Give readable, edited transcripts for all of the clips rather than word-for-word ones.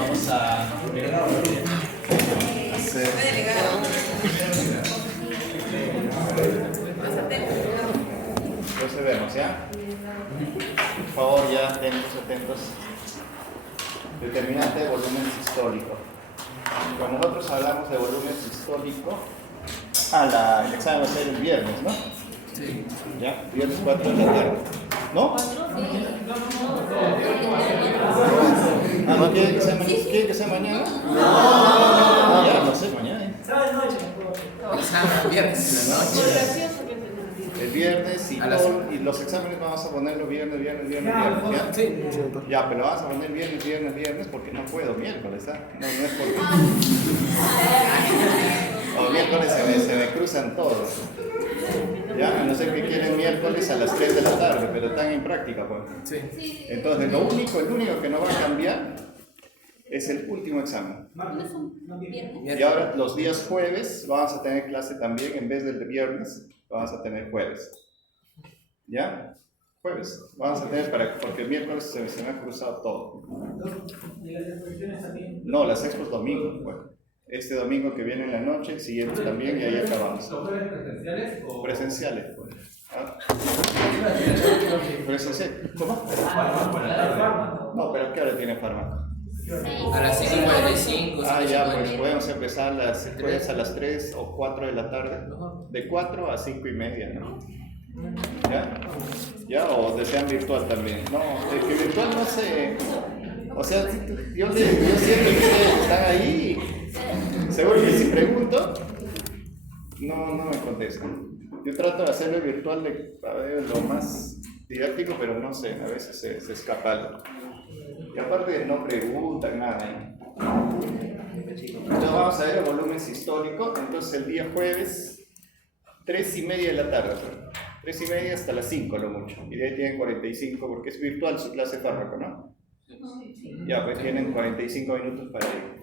vamos a hacer. Procedemos, ¿ya? Por favor, ya atentos. Determinante de volumen sistólico. Cuando nosotros hablamos de volumen sistólico, el examen va a ser el viernes, ¿no? Sí. ¿Ya? Viernes 4 de la tarde. ¿No? ¿No quiere que sea mañana? No, ya, no sé, mañana. Examen viernes en la noche. El viernes y los exámenes vamos a ponerlo viernes, ¿ya? Sí. Ya, pero vamos a poner viernes porque no puedo miércoles, ¿ah? No es porque... Los miércoles se me cruzan todos. Ya, a no ser que quieren miércoles a las 3 de la tarde, pero están en práctica, pues. Sí. Entonces, el único que no va a cambiar es el último examen. Y ahora, los días jueves, vamos a tener clase también, en vez del de viernes, vamos a tener jueves. ¿Ya? Jueves. Vamos a tener porque el miércoles se me ha cruzado todo. ¿Y las exposiciones también? No, las expos domingo. Bueno, este domingo que viene en la noche, el siguiente también, y ahí acabamos. ¿Los jueves presenciales o...? Presenciales, pues. ¿Ah? Presencial. ¿Cómo? No, pero ¿qué hora tiene fármaco? A las 5:45. Ya, pues podemos empezar a las 3 o 4 de la tarde. De 4 a 5:30, ¿no? ¿Ya? ¿Ya? O desean virtual también. No, es que virtual no sé. O sea, yo siento que ustedes están ahí. Seguro que si pregunto, no me contestan. Yo trato de hacerlo virtual lo más didáctico, pero no sé, a veces se escapa algo. Y aparte no preguntan nada. Entonces vamos a ver el volumen sistólico. Entonces el día jueves, 3:30 de la tarde. 3:30 hasta las 5 lo mucho. Y de ahí tienen 45 porque es virtual su clase de fármaco, ¿no? Ya, pues tienen 45 minutos para ir.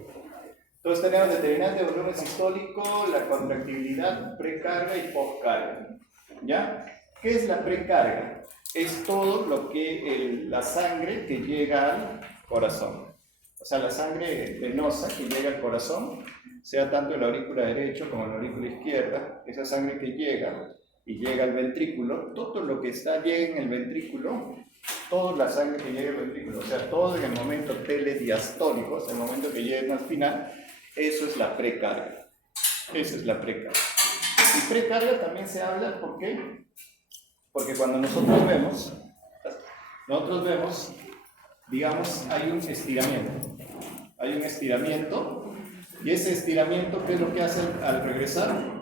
Entonces tenemos determinante de volumen sistólico, la contractibilidad, precarga y postcarga. ¿Ya? ¿Qué es la precarga? Es todo lo que la sangre que llega al corazón. O sea, la sangre venosa que llega al corazón, sea tanto en la aurícula derecha como en la aurícula izquierda, esa sangre que llega al ventrículo, todo lo que llega en el ventrículo, toda la sangre que llega al ventrículo, o sea, todo en el momento telediastólico, o sea, el momento que lleguen al final, eso es la precarga. Esa es la precarga. Y precarga también se habla, ¿por qué? Porque cuando nosotros vemos, digamos, hay un estiramiento, y ese estiramiento, ¿qué es lo que hace al regresar?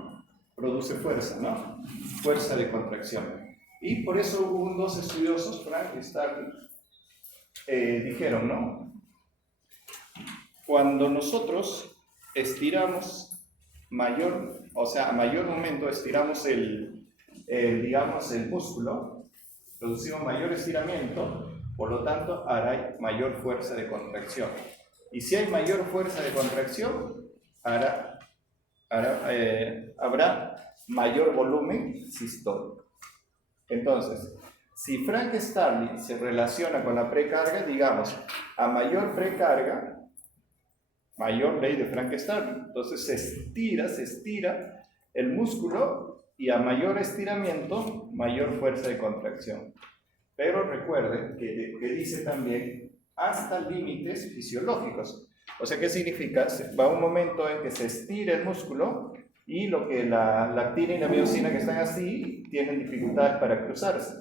Produce fuerza, ¿no? Fuerza de contracción. Y por eso hubo dos estudiosos, Frank y Starling, dijeron, ¿no? Cuando nosotros estiramos a mayor momento estiramos digamos, el músculo, producimos mayor estiramiento, por lo tanto hará mayor fuerza de contracción. Y si hay mayor fuerza de contracción, habrá mayor volumen sistólico. Entonces, si Frank Starling se relaciona con la precarga, digamos, a mayor precarga, mayor ley de Frank Starling. Entonces se estira el músculo y a mayor estiramiento, mayor fuerza de contracción. Pero recuerden que dice también hasta límites fisiológicos. O sea, ¿qué significa? Va un momento en que se estira el músculo y lo que la actina y la miosina que están así tienen dificultades para cruzarse.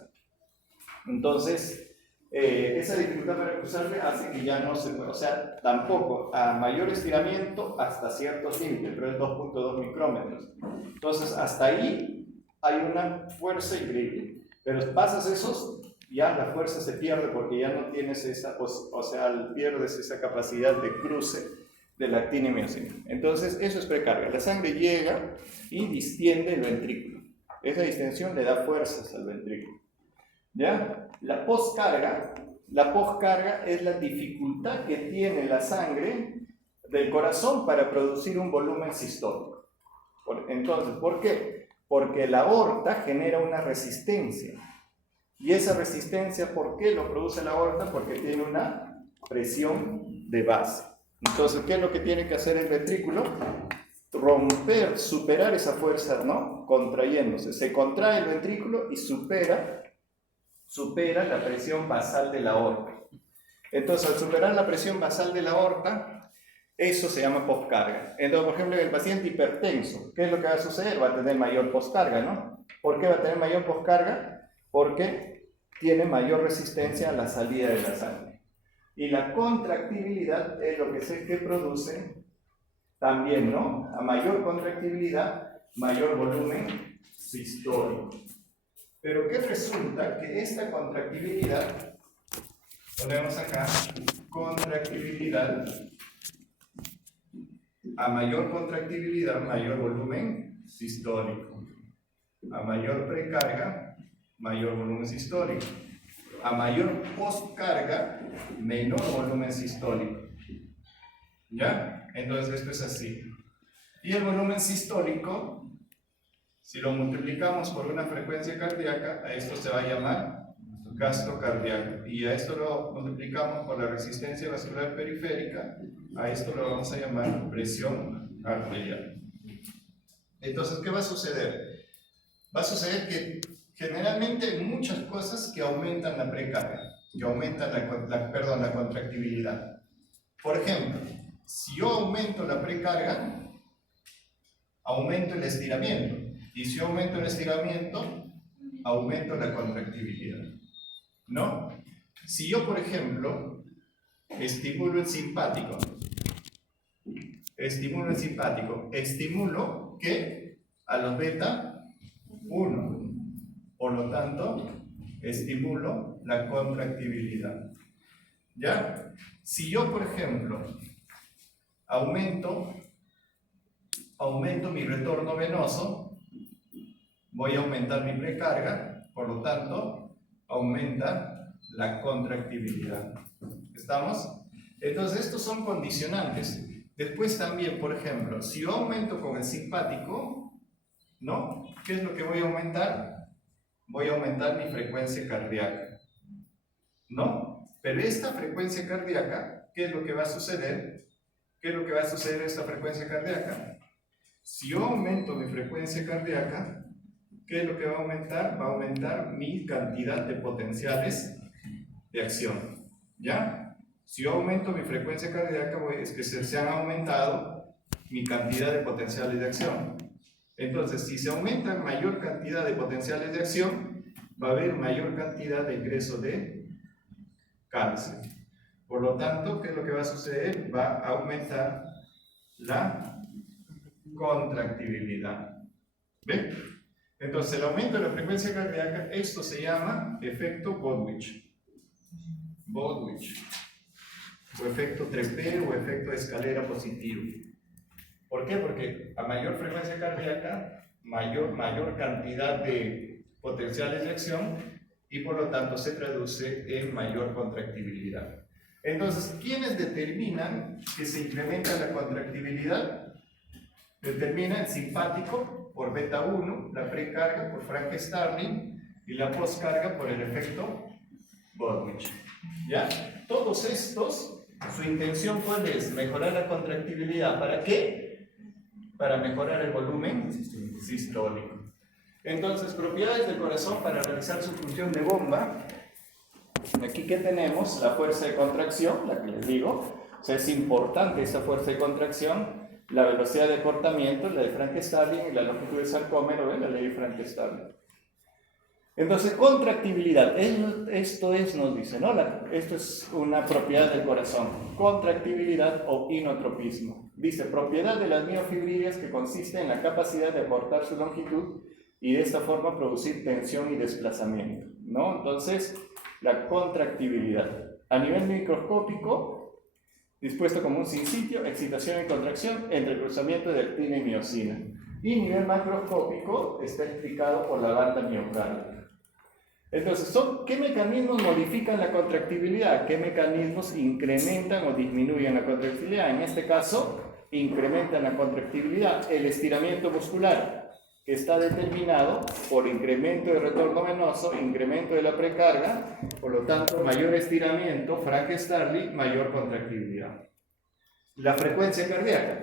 Entonces, esa dificultad para cruzarse hace que ya no se pueda, o sea, tampoco a mayor estiramiento hasta ciertos límites, pero es 2.2 micrómetros. Entonces, hasta ahí hay una fuerza increíble, pero pasas esos, ya la fuerza se pierde porque ya no tienes pierdes esa capacidad de cruce de la actina y miosina. Entonces, eso es precarga. La sangre llega y distiende el ventrículo. Esa distensión le da fuerzas al ventrículo. ¿Ya? La poscarga es la dificultad que tiene la sangre del corazón para producir un volumen sistólico. Entonces, ¿por qué? Porque la aorta genera una resistencia. Y esa resistencia, ¿por qué lo produce la aorta? Porque tiene una presión de base. Entonces, ¿qué es lo que tiene que hacer el ventrículo? Romper, superar esa fuerza, ¿no? Contrayéndose. Se contrae el ventrículo y supera la presión basal de la aorta. Entonces, al superar la presión basal de la aorta, eso se llama postcarga. Entonces, por ejemplo, en el paciente hipertenso, ¿qué es lo que va a suceder? Va a tener mayor postcarga, ¿no? ¿Por qué va a tener mayor postcarga? Porque tiene mayor resistencia a la salida de la sangre. Y la contractibilidad es lo que produce también, ¿no? A mayor contractibilidad, mayor volumen sistólico. Pero ¿qué resulta? Que esta contractibilidad, ponemos acá, contractibilidad, a mayor contractibilidad, mayor volumen sistólico. A mayor precarga, mayor volumen sistólico. A mayor postcarga, menor volumen sistólico. ¿Ya? Entonces esto es así. Y el volumen sistólico, si lo multiplicamos por una frecuencia cardíaca, a esto se va a llamar gasto cardíaco. Y a esto lo multiplicamos por la resistencia vascular periférica, a esto lo vamos a llamar presión arterial. Entonces, ¿qué va a suceder? Va a suceder que generalmente hay muchas cosas que aumentan la precarga, que aumentan la contractibilidad. Por ejemplo, si yo aumento la precarga, aumento el estiramiento. Y si yo aumento el estiramiento, aumento la contractibilidad. ¿No? Si yo, por ejemplo, estimulo el simpático, estimulo que a los beta 1, por lo tanto, estimulo la contractibilidad. ¿Ya? Si yo, por ejemplo, aumento mi retorno venoso, voy a aumentar mi precarga, por lo tanto, aumenta la contractibilidad. ¿Estamos? Entonces, estos son condicionantes. Después también, por ejemplo, si yo aumento con el simpático, ¿no? ¿Qué es lo que voy a aumentar? Voy a aumentar mi frecuencia cardíaca, ¿no? Pero esta frecuencia cardíaca, ¿qué es lo que va a suceder? ¿Qué es lo que va a suceder en esta frecuencia cardíaca? Si yo aumento mi frecuencia cardíaca, ¿qué es lo que va a aumentar? Va a aumentar mi cantidad de potenciales de acción, ¿ya? Si yo aumento mi frecuencia cardíaca, es que se han aumentado mi cantidad de potenciales de acción. Entonces, si se aumenta mayor cantidad de potenciales de acción, va a haber mayor cantidad de ingreso de cáncer. Por lo tanto, ¿qué es lo que va a suceder? Va a aumentar la contractibilidad. ¿Ven? Entonces, el aumento de la frecuencia cardíaca, esto se llama efecto Bowditch. O efecto trepé o efecto de escalera positivo. ¿Por qué? Porque a mayor frecuencia cardíaca, mayor cantidad de potenciales de acción y por lo tanto se traduce en mayor contractibilidad. Entonces, ¿quiénes determinan que se incrementa la contractibilidad? Determina el simpático por beta 1, la precarga por Frank-Starling y la postcarga por el efecto Bowditch. ¿Ya? Todos estos, su intención ¿cuál es? Mejorar la contractibilidad. ¿Para qué? Para mejorar el volumen sistólico. Entonces, propiedades del corazón para realizar su función de bomba. Aquí que tenemos la fuerza de contracción, la que les digo. O sea, es importante esa fuerza de contracción. La velocidad de cortamiento, la de Frank-Starling, y la longitud del sarcómero, ¿ven? La ley de Frank-Starling. Entonces, contractibilidad, esto es, nos dice, ¿no? Esto es una propiedad del corazón. Contractibilidad o inotropismo. Dice, propiedad de las miofibrilas que consiste en la capacidad de acortar su longitud y de esta forma producir tensión y desplazamiento, ¿no? Entonces, la contractibilidad. A nivel microscópico, dispuesto como un sinsitio, excitación y contracción entre el cruzamiento de actina y miocina. Y a nivel macroscópico está explicado por la banda miocárdica. Entonces, ¿qué mecanismos modifican la contractibilidad? ¿Qué mecanismos incrementan o disminuyen la contractibilidad? En este caso, incrementan la contractibilidad. El estiramiento muscular, que está determinado por incremento de retorno venoso, incremento de la precarga, por lo tanto, mayor estiramiento, Frank-Starling, mayor contractibilidad. La frecuencia cardíaca.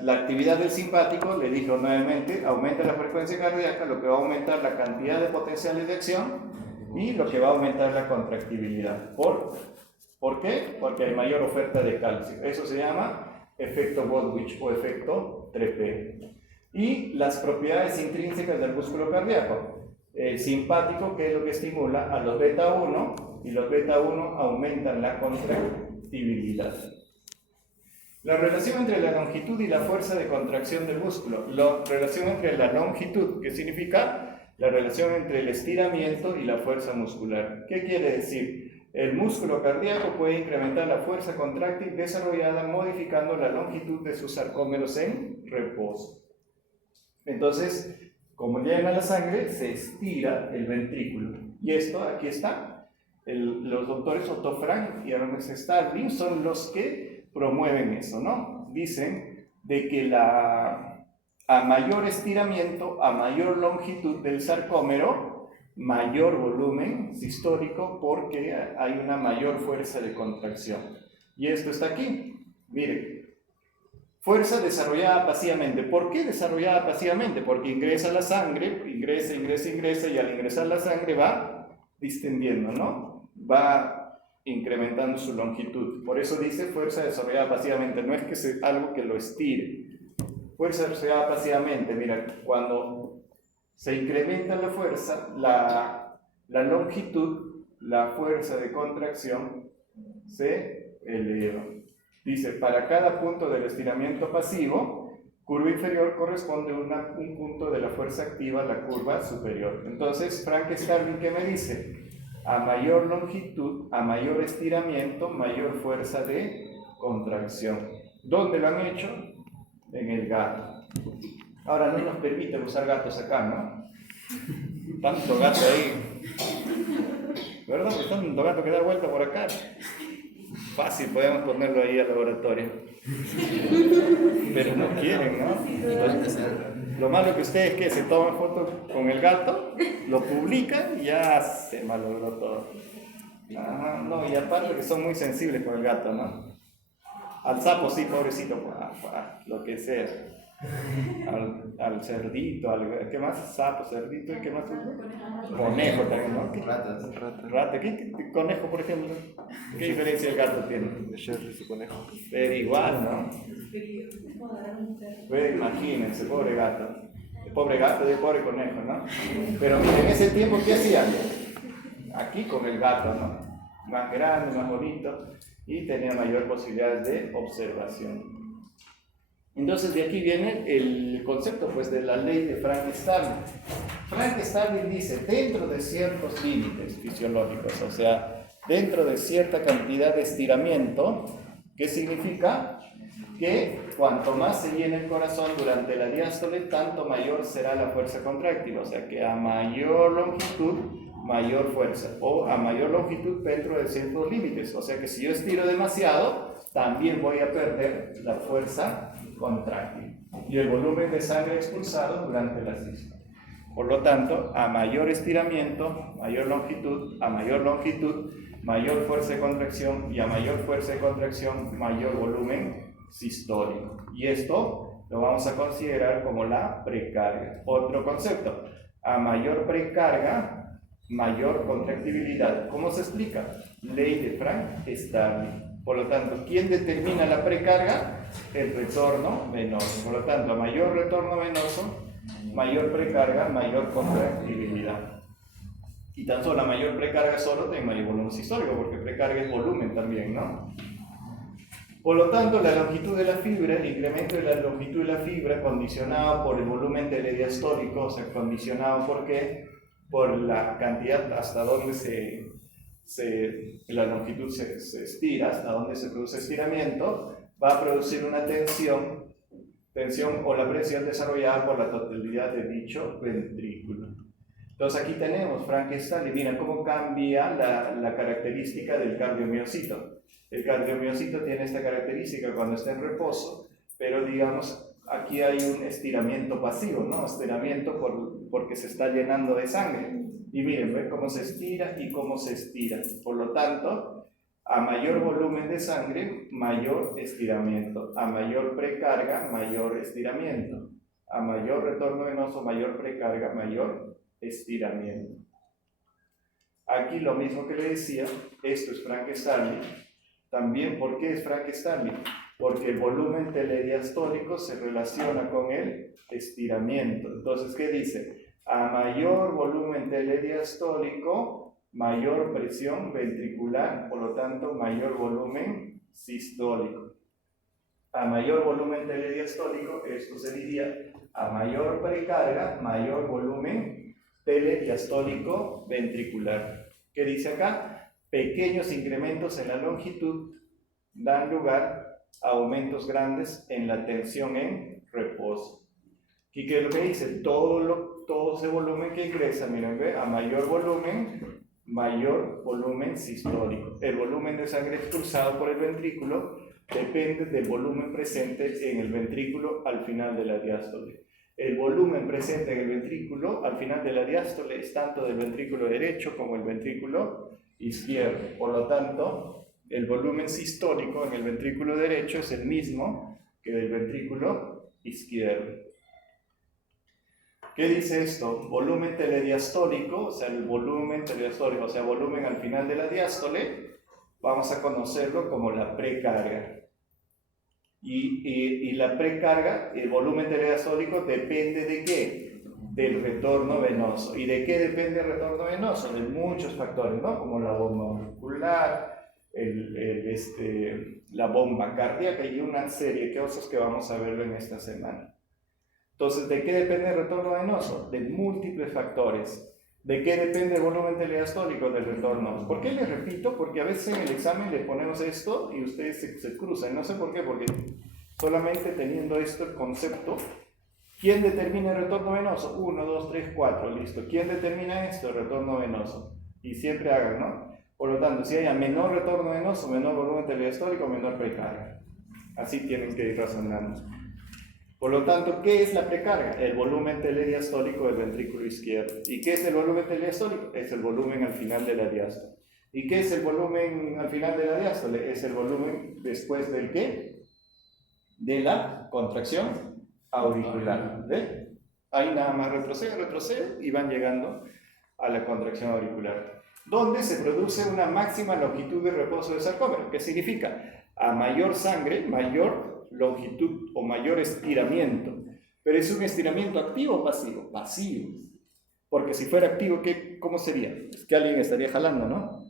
La actividad del simpático, le dijo nuevamente, aumenta la frecuencia cardíaca, lo que va a aumentar la cantidad de potenciales de acción y lo que va a aumentar la contractibilidad. ¿Por qué? Porque hay mayor oferta de calcio. Eso se llama efecto Bowditch o efecto Trepe. Y las propiedades intrínsecas del músculo cardíaco. Simpático, que es lo que estimula a los beta 1, y los beta 1 aumentan la contractibilidad. La relación entre la longitud y la fuerza de contracción del músculo. La relación entre la longitud, que significa la relación entre el estiramiento y la fuerza muscular. ¿Qué quiere decir? El músculo cardíaco puede incrementar la fuerza contráctil desarrollada modificando la longitud de sus sarcómeros en reposo. Entonces, como llena la sangre, se estira el ventrículo. Y esto, aquí está. Los doctores Otto Frank y Ernest Starling son los que promueven eso, ¿no? Dicen de que a mayor estiramiento, a mayor longitud del sarcómero, mayor volumen sistólico porque hay una mayor fuerza de contracción. Y esto está aquí. Miren. Fuerza desarrollada pasivamente. ¿Por qué desarrollada pasivamente? Porque ingresa la sangre, ingresa, y al ingresar la sangre va distendiendo, ¿no? Va incrementando su longitud. Por eso dice fuerza desarrollada pasivamente. No es que sea algo que lo estire. Fuerza desarrollada pasivamente. Mira, cuando se incrementa la fuerza, la longitud, la fuerza de contracción se eleva. Dice, para cada punto del estiramiento pasivo, curva inferior corresponde un punto de la fuerza activa, la curva superior. Entonces, Frank Starling, ¿qué me dice? A mayor longitud, a mayor estiramiento, mayor fuerza de contracción. ¿Dónde lo han hecho? En el gato. Ahora no nos permiten usar gatos acá, ¿no? Tanto gato ahí. ¿Verdad? Tanto gato que da vuelta por acá. Fácil, podemos ponerlo ahí al laboratorio. Pero no quieren, ¿no? Entonces, lo malo que ustedes que se toman fotos con el gato, lo publican y ya se malogró todo. Ajá, no, y aparte que son muy sensibles con el gato, ¿no? Al sapo sí, pobrecito, lo que sea. Al cerdito, ¿qué más? Sapo, cerdito, ¿y qué más? Conejo también, ¿no? Rata. ¿Qué conejo, por ejemplo? ¿Qué diferencia el gato tiene? De su conejo. Pero igual, ¿no? Pues imagínense, pobre gato. El pobre gato y el pobre conejo, ¿no? Pero miren, en ese tiempo, ¿qué hacían? Aquí con el gato, ¿no? Más grande, más bonito, y tenía mayor posibilidad de observación. Entonces de aquí viene el concepto pues de la ley de Frank Starling. Frank Starling dice, dentro de ciertos límites fisiológicos, o sea, dentro de cierta cantidad de estiramiento, ¿qué significa? Que cuanto más se llena el corazón durante la diástole, tanto mayor será la fuerza contráctil, o sea que a mayor longitud, mayor fuerza, o a mayor longitud dentro de ciertos límites, o sea que si yo estiro demasiado, también voy a perder la fuerza contráctil y el volumen de sangre expulsado durante la sístole. Por lo tanto, a mayor estiramiento, mayor longitud, a mayor longitud, mayor fuerza de contracción, y a mayor fuerza de contracción, mayor volumen sistólico. Y esto lo vamos a considerar como la precarga. Otro concepto, a mayor precarga, mayor contractibilidad. ¿Cómo se explica? Ley de Frank Starling. Por lo tanto, ¿quién determina la precarga? El retorno venoso. Por lo tanto, a mayor retorno venoso, mayor precarga, mayor contractibilidad. Y tan solo a mayor precarga solo tiene mayor volumen sistólico, porque precarga es volumen también, ¿no? Por lo tanto, la longitud de la fibra, el incremento de la longitud de la fibra, condicionado por el volumen telediastólico, o sea, condicionado ¿por qué? Por la cantidad hasta donde la longitud se estira, hasta donde se produce estiramiento, va a producir una tensión o la presión desarrollada por la totalidad de dicho ventrículo. Entonces aquí tenemos Frank Starling, mira cómo cambia la característica del cardiomiocito. El cardiomiocito tiene esta característica cuando está en reposo, pero digamos aquí hay un estiramiento pasivo, ¿no? Estiramiento porque se está llenando de sangre. Y miren, ven cómo se estira y cómo se estira. Por lo tanto, A mayor volumen de sangre, mayor estiramiento. A mayor precarga, mayor estiramiento. A mayor retorno venoso, mayor precarga, mayor estiramiento. Aquí lo mismo que le decía, esto es Frank-Starling. También, ¿por qué es Frank-Starling? Porque el volumen telediastólico se relaciona con el estiramiento. Entonces, ¿qué dice? A mayor volumen telediastólico, mayor presión ventricular, por lo tanto, mayor volumen sistólico. A mayor volumen telediastólico, esto se diría a mayor precarga, mayor volumen telediastólico ventricular. ¿Qué dice acá? Pequeños incrementos en la longitud dan lugar a aumentos grandes en la tensión en reposo. ¿Y qué es lo que dice? Todo ese volumen que ingresa, miren, ¿ve? A mayor volumen sistólico. El volumen de sangre expulsado por el ventrículo depende del volumen presente en el ventrículo al final de la diástole. El volumen presente en el ventrículo al final de la diástole es tanto del ventrículo derecho como el ventrículo izquierdo. Por lo tanto, el volumen sistólico en el ventrículo derecho es el mismo que del ventrículo izquierdo. ¿Qué dice esto? Volumen telediastólico, o sea, el volumen telediastólico, o sea, volumen al final de la diástole, vamos a conocerlo como la precarga. Y la precarga, el volumen telediastólico, depende de ¿qué? Del retorno venoso. ¿Y de qué depende el retorno venoso? De muchos factores, ¿no? Como la bomba muscular, la bomba cardíaca y una serie de cosas que vamos a verlo en esta semana. Entonces, ¿de qué depende el retorno venoso? De múltiples factores. ¿De qué depende el volumen telediastólico del retorno? ¿Por qué les repito? Porque a veces en el examen le ponemos esto y ustedes se cruzan. No sé por qué, porque solamente teniendo esto, el concepto, ¿quién determina el retorno venoso? 1, 2, 3, 4, listo. ¿Quién determina esto? El retorno venoso. Y siempre hagan, ¿no? Por lo tanto, si haya menor retorno venoso, menor volumen telediastólico, menor precarga. Así tienen que ir razonando. Por lo tanto, ¿qué es la precarga? El volumen telediastólico del ventrículo izquierdo. ¿Y qué es el volumen telediastólico? Es el volumen al final de la diástole. ¿Y qué es el volumen al final de la diástole? Es el volumen después del ¿qué? De la contracción auricular. ¿Ve? Ahí nada más retrocedo y van llegando a la contracción auricular, donde se produce una máxima longitud de reposo del sarcómero. ¿Qué significa? A mayor sangre, mayor longitud o mayor estiramiento. Pero ¿es un estiramiento activo o pasivo? Pasivo. Porque si fuera activo, ¿cómo sería? Es que alguien estaría jalando, ¿no?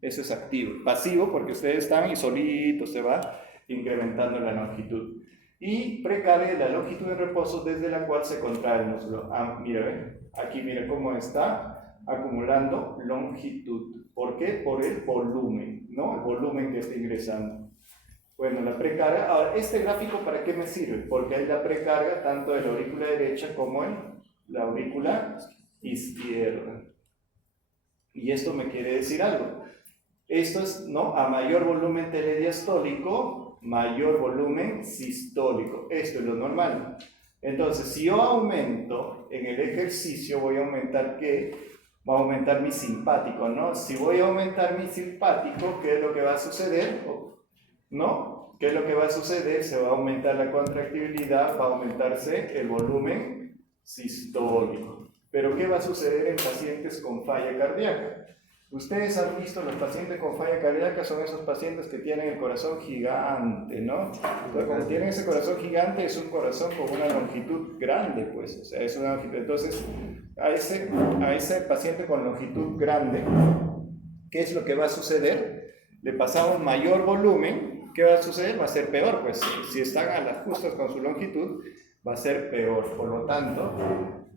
Eso es activo. Pasivo porque ustedes están y solito se va incrementando la longitud. Y precarga la longitud de reposo desde la cual se contrae el músculo. Mire, aquí mire cómo está acumulando longitud. ¿Por qué? Por el volumen, ¿no? El volumen que está ingresando. Bueno, la precarga. Ahora, ¿este gráfico para qué me sirve? Porque hay la precarga tanto de la aurícula derecha como en la aurícula izquierda. Y esto me quiere decir algo. Esto es, ¿no? A mayor volumen telediastólico, mayor volumen sistólico. Esto es lo normal. Entonces, si yo aumento en el ejercicio, voy a aumentar ¿qué? Va a aumentar mi simpático, ¿no? Si voy a aumentar mi simpático, ¿qué es lo que va a suceder? ¿No? ¿Qué es lo que va a suceder? Se va a aumentar la contractibilidad, va a aumentarse el volumen sistólico. Pero ¿qué va a suceder en pacientes con falla cardíaca? Ustedes han visto, los pacientes con falla cardíaca son esos pacientes que tienen el corazón gigante, ¿no? Entonces, cuando tienen ese corazón gigante, es un corazón con una longitud grande, pues, o sea, es una longitud. Entonces, a ese paciente con longitud grande, ¿qué es lo que va a suceder? Le pasamos mayor volumen, ¿qué va a suceder? Va a ser peor, pues, si están a las justas con su longitud, va a ser peor. Por lo tanto,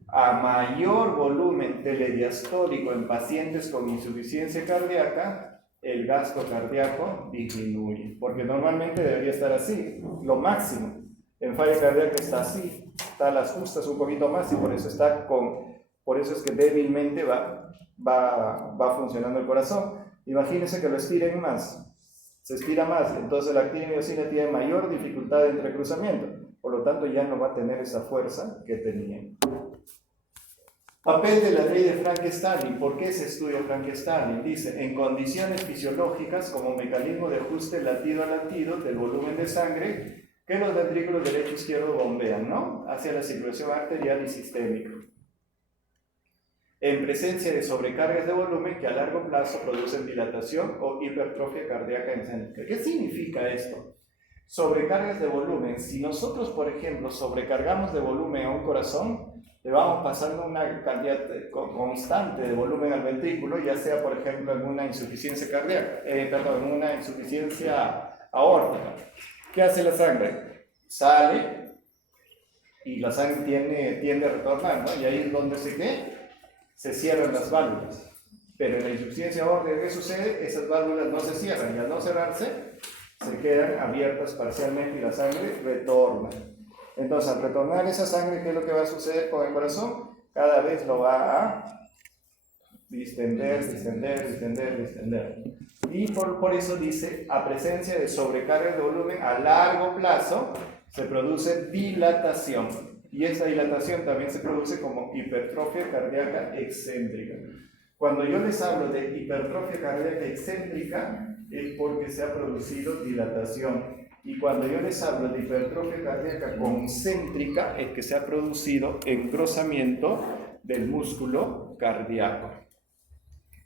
a mayor volumen telediastólico en pacientes con insuficiencia cardíaca, el gasto cardíaco disminuye, porque normalmente debería estar así, lo máximo. En falla cardíaca está así, está a las justas un poquito más y por eso es que débilmente va funcionando el corazón. Imagínense que lo estiren más, se estira más, entonces la actina miocina tiene mayor dificultad de entrecruzamiento, por lo tanto ya no va a tener esa fuerza que tenía. Papel de la ley de Frank-Starling. ¿Por qué se estudia Frank-Starling? Dice, en condiciones fisiológicas como mecanismo de ajuste latido a latido del volumen de sangre que los ventrículos derecho e izquierdo bombean, ¿no?, hacia la circulación arterial y sistémica. En presencia de sobrecargas de volumen que a largo plazo producen dilatación o hipertrofia cardíaca excéntrica. ¿Qué significa esto? Sobrecargas de volumen. Si nosotros, por ejemplo, sobrecargamos de volumen a un corazón, le vamos pasando una cantidad constante de volumen al ventrículo, ya sea, por ejemplo, en una insuficiencia cardíaca, en una insuficiencia aórtica. ¿Qué hace la sangre? Sale y la sangre tiende a retornar, ¿no? Y ahí es donde se cierran las válvulas. Pero en la insuficiencia aórtica, ¿qué sucede? Esas válvulas no se cierran y al no cerrarse, se quedan abiertas parcialmente y la sangre retorna. Entonces, al retornar esa sangre, ¿qué es lo que va a suceder con el corazón? Cada vez lo va a distender. Y por eso dice, a presencia de sobrecarga de volumen a largo plazo, se produce dilatación. Y esa dilatación también se produce como hipertrofia cardíaca excéntrica. Cuando yo les hablo de hipertrofia cardíaca excéntrica, es porque se ha producido dilatación. Y cuando yo les hablo de hipertrofia cardíaca concéntrica, es que se ha producido engrosamiento del músculo cardíaco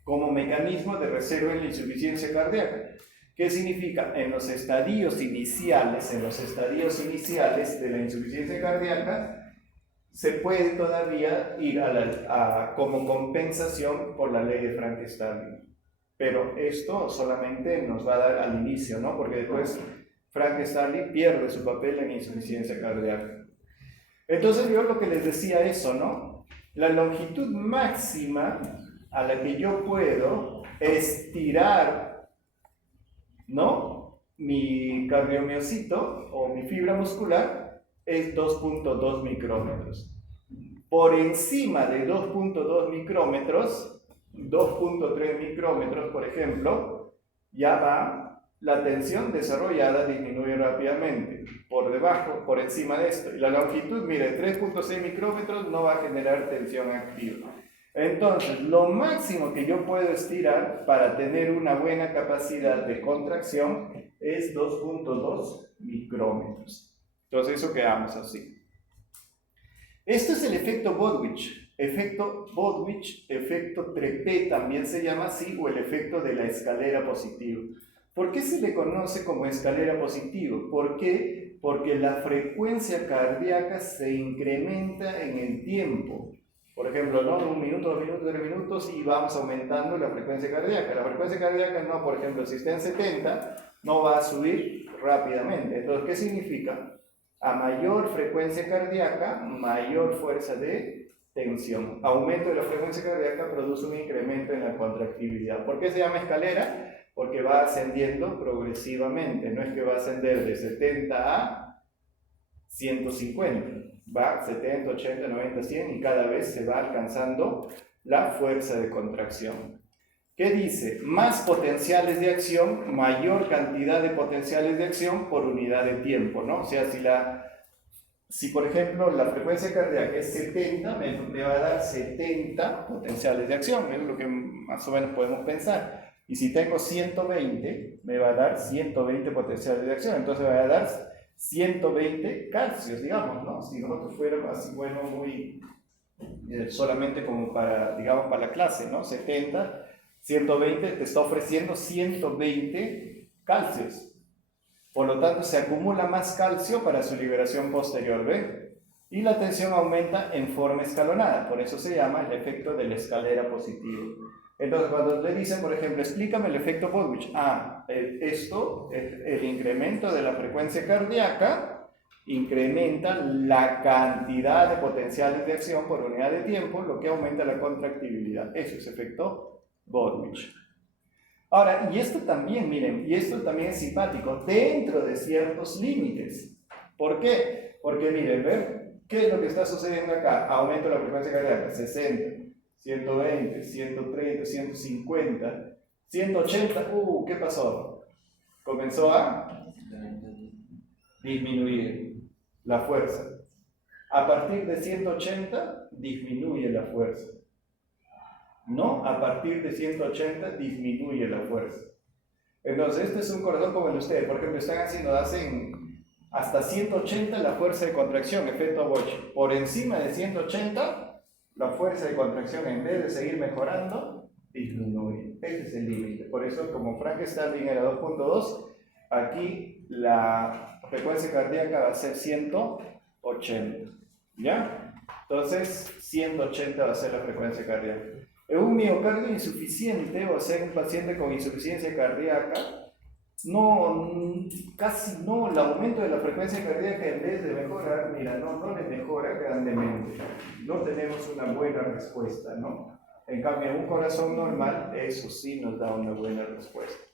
como mecanismo de reserva en la insuficiencia cardíaca. ¿Qué significa? En los estadios iniciales de la insuficiencia cardíaca, se puede todavía ir como compensación por la ley de Frank-Starling. Pero esto solamente nos va a dar al inicio, ¿no? Porque después Frank-Starling pierde su papel en insuficiencia cardíaca. Entonces yo lo que les decía eso, ¿no? La longitud máxima a la que yo puedo estirar, ¿no?, mi cardiomiocito o mi fibra muscular es 2.2 micrómetros. Por encima de 2.2 micrómetros, 2.3 micrómetros, por ejemplo, ya va la tensión desarrollada, disminuye rápidamente. Por debajo, por encima de esto. Y la longitud, mire, 3.6 micrómetros no va a generar tensión activa. Entonces, lo máximo que yo puedo estirar para tener una buena capacidad de contracción es 2.2 micrómetros. Entonces, eso quedamos así. Esto es el efecto Bowditch. Efecto Bowditch, efecto Trepé también se llama así, o el efecto de la escalera positiva. ¿Por qué se le conoce como escalera positiva? ¿Por qué? Porque la frecuencia cardíaca se incrementa en el tiempo. Por ejemplo, ¿no?, 1 minuto, 2 minutos, 3 minutos y vamos aumentando la frecuencia cardíaca. La frecuencia cardíaca no, por ejemplo, si está en 70, no va a subir rápidamente. Entonces, ¿qué significa? A mayor frecuencia cardíaca, mayor fuerza de tensión. Aumento de la frecuencia cardíaca produce un incremento en la contractibilidad. ¿Por qué se llama escalera? Porque va ascendiendo progresivamente. No es que va a ascender de 70 a 150. Va 70, 80, 90, 100 y cada vez se va alcanzando la fuerza de contracción. ¿Qué dice? Más potenciales de acción, mayor cantidad de potenciales de acción por unidad de tiempo, ¿no? O sea, si por ejemplo la frecuencia cardíaca es 70, me va a dar 70 potenciales de acción, es lo que más o menos podemos pensar. Y si tengo 120, me va a dar 120 potenciales de acción, entonces me va a dar 120 calcios, digamos, ¿no? Si nosotros fuéramos así, bueno, muy solamente como para, digamos, para la clase, ¿no? 70, 120, te está ofreciendo 120 calcios. Por lo tanto, se acumula más calcio para su liberación posterior, ¿ven? Y la tensión aumenta en forma escalonada, por eso se llama el efecto de la escalera positiva. Entonces, cuando le dicen, por ejemplo, explícame el efecto Bowditch, esto, el incremento de la frecuencia cardíaca incrementa la cantidad de potenciales de acción por unidad de tiempo, lo que aumenta la contractibilidad. Eso es efecto Bowditch. Ahora, y esto también, miren, y esto también es simpático, dentro de ciertos límites. ¿Por qué? Porque miren, ¿ven? ¿Qué es lo que está sucediendo acá? Aumento de la frecuencia cardíaca, 60. 120, 130, 150, 180, ¿qué pasó? Comenzó a disminuir la fuerza. A partir de 180 disminuye la fuerza. No, a partir de 180 disminuye la fuerza. Entonces, este es un corazón como el de ustedes. Por ejemplo, hacen hasta 180 la fuerza de contracción, efecto Bosch. Por encima de 180, la fuerza de contracción, en vez de seguir mejorando, disminuye. Ese es el límite. Por eso, como Frank Starling era 2.2, aquí la frecuencia cardíaca va a ser 180. ¿Ya? Entonces, 180 va a ser la frecuencia cardíaca. En un miocardio insuficiente, o sea, un paciente con insuficiencia cardíaca, casi no, el aumento de la frecuencia cardíaca en vez de mejorar, mira, no le mejora grandemente. No tenemos una buena respuesta, ¿no? En cambio, en un corazón normal, eso sí nos da una buena respuesta.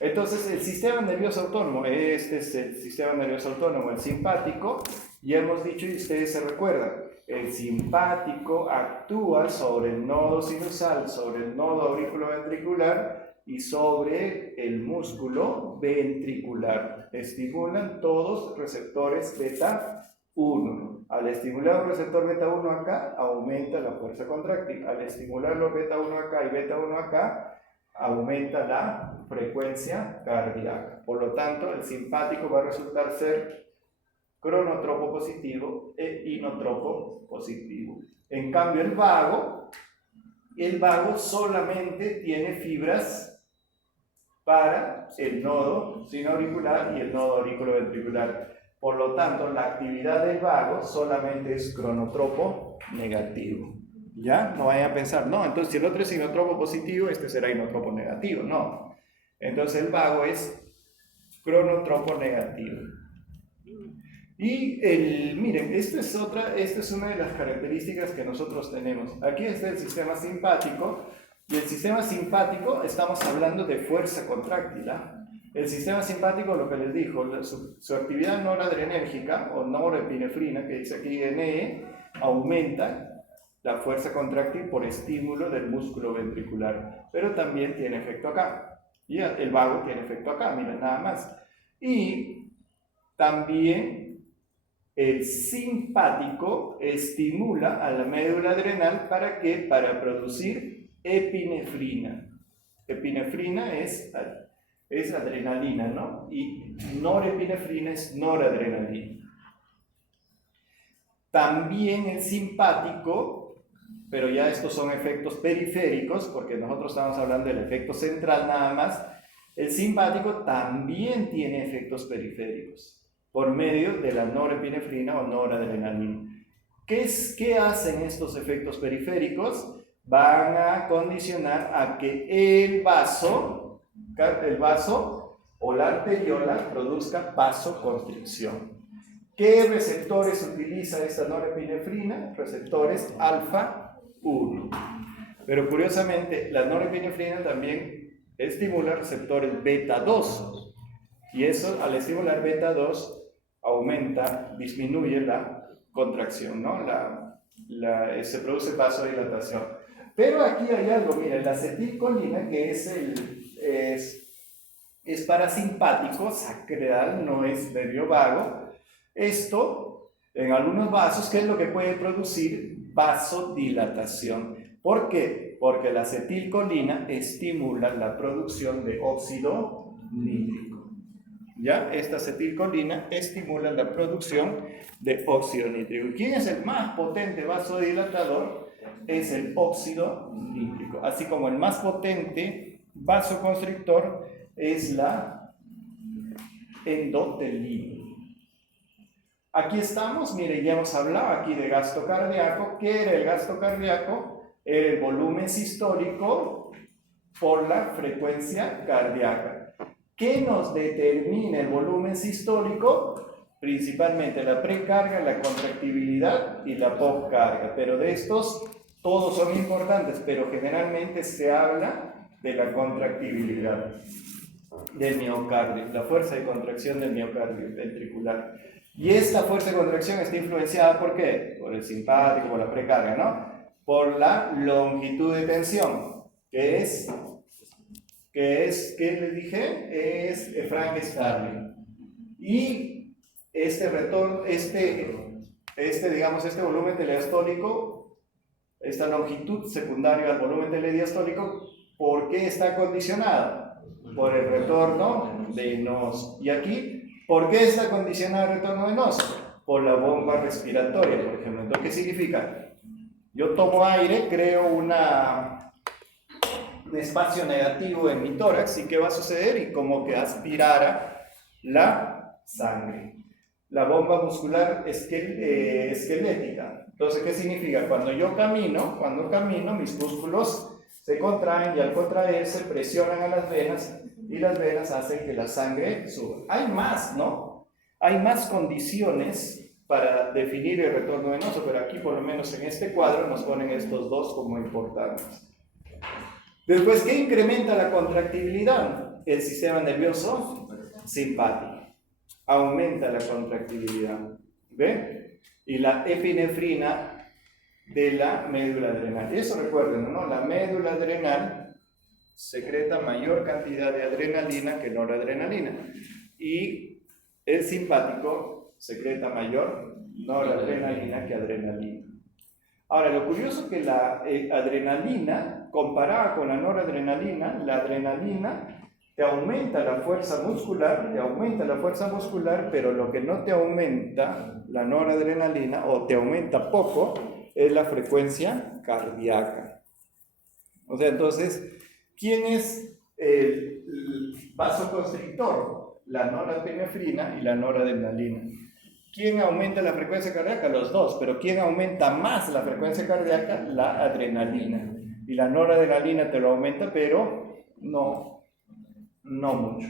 Entonces, el sistema nervioso autónomo, este es el sistema nervioso autónomo, el simpático, ya hemos dicho y ustedes se recuerdan, el simpático actúa sobre el nodo sinusal, sobre el nodo auriculoventricular y sobre el músculo ventricular. Estimulan todos receptores beta 1. Al estimular un receptor beta 1 acá, aumenta la fuerza contráctil. Al estimular los beta 1 acá y beta 1 acá, aumenta la frecuencia cardíaca. Por lo tanto, el simpático va a resultar ser cronotropo positivo e inotropo positivo. En cambio, el vago solamente tiene fibras para el nodo sinoauricular y el nodo auriculoventricular. Por lo tanto, la actividad del vago solamente es cronotropo negativo. ¿Ya? No vayan a pensar, no, entonces si el otro es inotropo positivo, este será inotropo negativo. No. Entonces el vago es cronotropo negativo. Y miren, esta es una de las características que nosotros tenemos. Aquí está el sistema simpático, y el sistema simpático estamos hablando de fuerza contráctil. El sistema simpático, lo que les dijo, su actividad noradrenérgica o norepinefrina, que dice aquí NE, aumenta la fuerza contráctil por estímulo del músculo ventricular, pero también tiene efecto acá. Y el vago tiene efecto acá, miren, nada más. Y también el simpático estimula a la médula adrenal ¿para qué? Para producir epinefrina. Epinefrina es adrenalina, ¿no? Y norepinefrina es noradrenalina. También el simpático, pero ya estos son efectos periféricos, porque nosotros estamos hablando del efecto central nada más, el simpático también tiene efectos periféricos por medio de la norepinefrina o noradrenalina. ¿Qué hacen estos efectos periféricos? Van a condicionar a que el vaso o la arteriola produzca vasoconstricción. ¿Qué receptores utiliza esta norepinefrina? Receptores alfa 1. Pero curiosamente, la norepinefrina también estimula receptores beta 2. Y eso, al estimular beta 2, disminuye la contracción, ¿no? Se produce vasodilatación. Pero aquí hay algo, mira, la acetilcolina, que es parasimpático, sacral, no es nervio vago. Esto, en algunos vasos, ¿qué es lo que puede producir? Vasodilatación. ¿Por qué? Porque la acetilcolina estimula la producción de óxido nítrico. ¿Ya? Esta acetilcolina estimula la producción de óxido nítrico. ¿Quién es el más potente vasodilatador? Es el óxido nítrico. Así como el más potente vasoconstrictor es la endotelina. Aquí estamos, mire, ya hemos hablado aquí de gasto cardíaco. ¿Qué era el gasto cardíaco? Era el volumen sistólico por la frecuencia cardíaca. ¿Qué nos determina el volumen sistólico? Principalmente la precarga, la contractibilidad y la postcarga. Pero de estos, todos son importantes, pero generalmente se habla de la contractibilidad del miocardio, la fuerza de contracción del miocardio ventricular. Y esta fuerza de contracción está influenciada ¿por qué? Por el simpático, por la precarga, ¿no? Por la longitud de tensión, ¿qué les dije? Es Frank Starling. Y este digamos, este volumen telediastólico, esta longitud secundaria al volumen telediastólico, ¿por qué está condicionado? Por el retorno venoso. Y aquí, ¿por qué está condicionado el retorno venoso? Por la bomba respiratoria, por ejemplo. Entonces, ¿qué significa? Yo tomo aire, creo un espacio negativo en mi tórax, ¿y qué va a suceder? Y como que aspirara la sangre. La bomba muscular esquelética. Entonces, ¿qué significa? Cuando camino, mis músculos se contraen y al contraerse presionan a las venas y las venas hacen que la sangre suba. Hay más, ¿no? Hay más condiciones para definir el retorno venoso, pero aquí por lo menos en este cuadro nos ponen estos dos como importantes. Después, ¿qué incrementa la contractibilidad? El sistema nervioso simpático. Aumenta la contractibilidad. ¿Ve? Y la epinefrina de la médula adrenal. Eso recuerden, ¿no? La médula adrenal secreta mayor cantidad de adrenalina que noradrenalina. Y el simpático secreta mayor noradrenalina que adrenalina. Ahora, lo curioso es que la adrenalina, comparada con la noradrenalina, la adrenalina te aumenta la fuerza muscular, pero lo que no te aumenta la noradrenalina, o te aumenta poco, es la frecuencia cardíaca. O sea, entonces, ¿quién es el vasoconstrictor? La norepinefrina y la noradrenalina. ¿Quién aumenta la frecuencia cardíaca? Los dos, pero ¿quién aumenta más la frecuencia cardíaca? La adrenalina. Y la noradrenalina te lo aumenta, pero no mucho.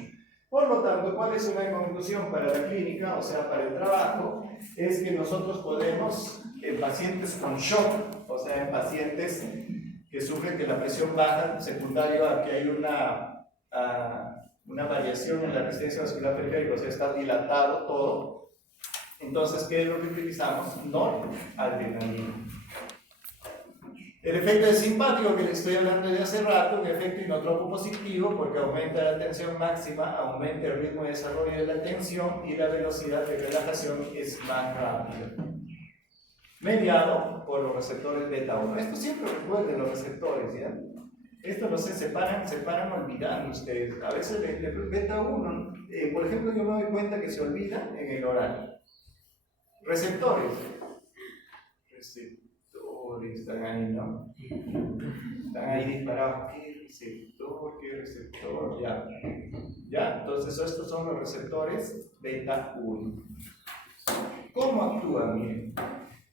Por lo tanto, ¿cuál es una conclusión para la clínica, o sea, para el trabajo? Es que nosotros podemos, en pacientes con shock, o sea, en pacientes que sufren de la presión baja, secundario a que hay una variación en la resistencia vascular periférica, o sea, está dilatado todo. Entonces, ¿qué es lo que utilizamos? Noradrenalina. El efecto del simpático que les estoy hablando de hace rato, un efecto inotropo positivo porque aumenta la tensión máxima, aumenta el ritmo de desarrollo de la tensión y la velocidad de relajación es más rápida. Mediado por los receptores beta 1. Esto siempre recuerden los receptores, ¿ya? Esto no se separan olvidando ustedes. A veces el beta 1, por ejemplo, yo me doy cuenta que se olvida en el oral. Receptores están ahí, ¿no? Están ahí disparados. ¿Qué receptor? Ya, entonces estos son los receptores beta 1. ¿Cómo actúan? Bien.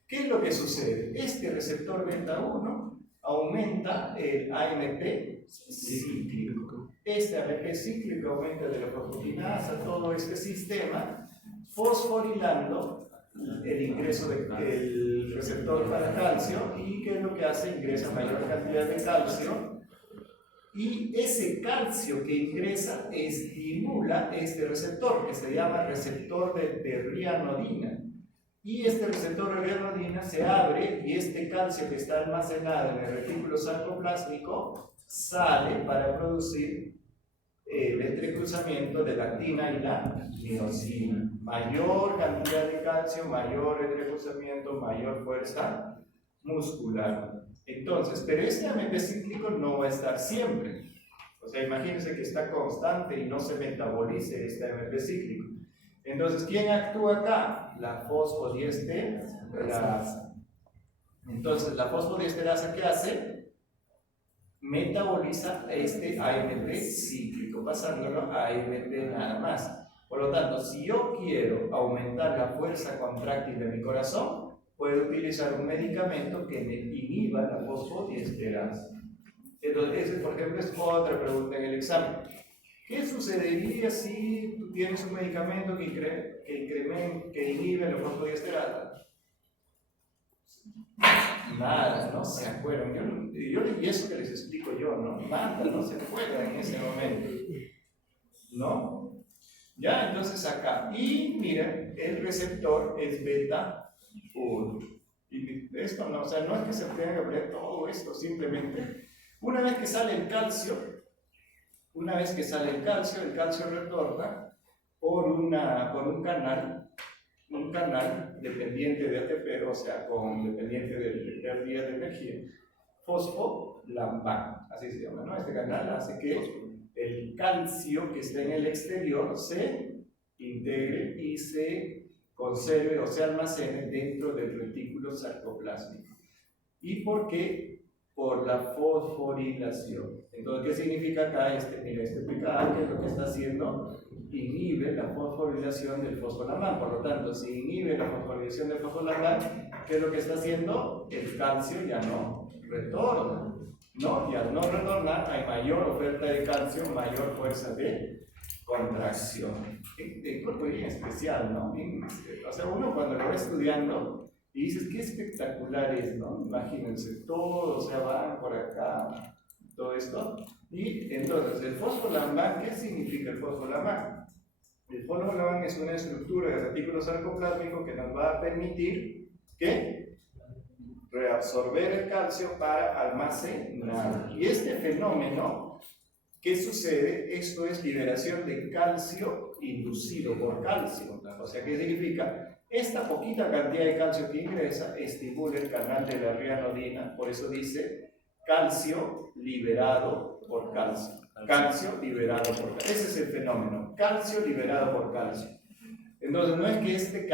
¿Qué es lo que sucede? Este receptor beta 1 aumenta el AMP cíclico. Este AMP cíclico aumenta de la proteínas a todo este sistema, fosforilando el ingreso del receptor para calcio. ¿Y qué es lo que hace? Ingresa mayor cantidad de calcio, y ese calcio que ingresa estimula este receptor que se llama receptor de rianodina, y este receptor de rianodina se abre y este calcio que está almacenado en el retículo sarcoplásmico sale para producir el entrecruzamiento de la actina y la miosina. Mayor cantidad de calcio, mayor entrecruzamiento, mayor fuerza muscular. Entonces, pero este AMP cíclico no va a estar siempre. O sea, imagínense que está constante y no se metabolice este AMP cíclico. Entonces, ¿quién actúa acá? La fosfodiesterasa. Entonces, la fosfodiesterasa, ¿qué hace? Metaboliza este AMP cíclico, pasándolo a AMP nada más. Por lo tanto, si yo quiero aumentar la fuerza contráctil de mi corazón, puedo utilizar un medicamento que me inhiba la fosfodiesterasa. Entonces, por ejemplo, es otra pregunta en el examen. ¿Qué sucedería si tú tienes un medicamento que inhibe la fosfodiesterasa? Nada, no se acuerdan. Y eso que les explico yo, ¿no? Nada, no se acuerdan en ese momento. ¿No? Ya, entonces acá. Y miren, el receptor es beta 1. Y esto no, o sea, no es que se tenga que aprender todo esto, simplemente una vez que sale el calcio, el calcio retorna por un canal un canal dependiente de ATP, o sea, dependiente de pérdida de energía, fosfolambán, así se llama, ¿no? Este canal hace que el calcio que está en el exterior se integre y se conserve o se almacene dentro del retículo sarcoplásmico. ¿Y por qué? Por la fosforilación. Entonces, ¿qué significa acá? Mira, este pKa, ¿qué es lo que está haciendo? Inhibe la fosforilación del fosfolambán. Por lo tanto, si inhibe la fosforilación del fosfolambán, ¿qué es lo que está haciendo? El calcio ya no retorna, ¿no? Y al no retornar hay mayor oferta de calcio, mayor fuerza de contracción. El cuerpo es bien especial, ¿no? O sea, uno cuando lo va estudiando y dices, qué espectacular es, ¿no? Imagínense, todo, o sea, van por acá, todo esto. Y entonces, el fosfolambán, ¿qué significa el fosfolambán? El fosfolambán es una estructura de retículo sarcoplásmico que nos va a permitir que reabsorber el calcio para almacenar. Y este fenómeno, ¿qué sucede? Esto es liberación de calcio inducido por calcio. O sea, ¿qué significa? Esta poquita cantidad de calcio que ingresa estimula el canal de la rianodina, por eso dice calcio liberado por calcio. Calcio liberado por calcio. Ese es el fenómeno, calcio liberado por calcio. Entonces, no es que este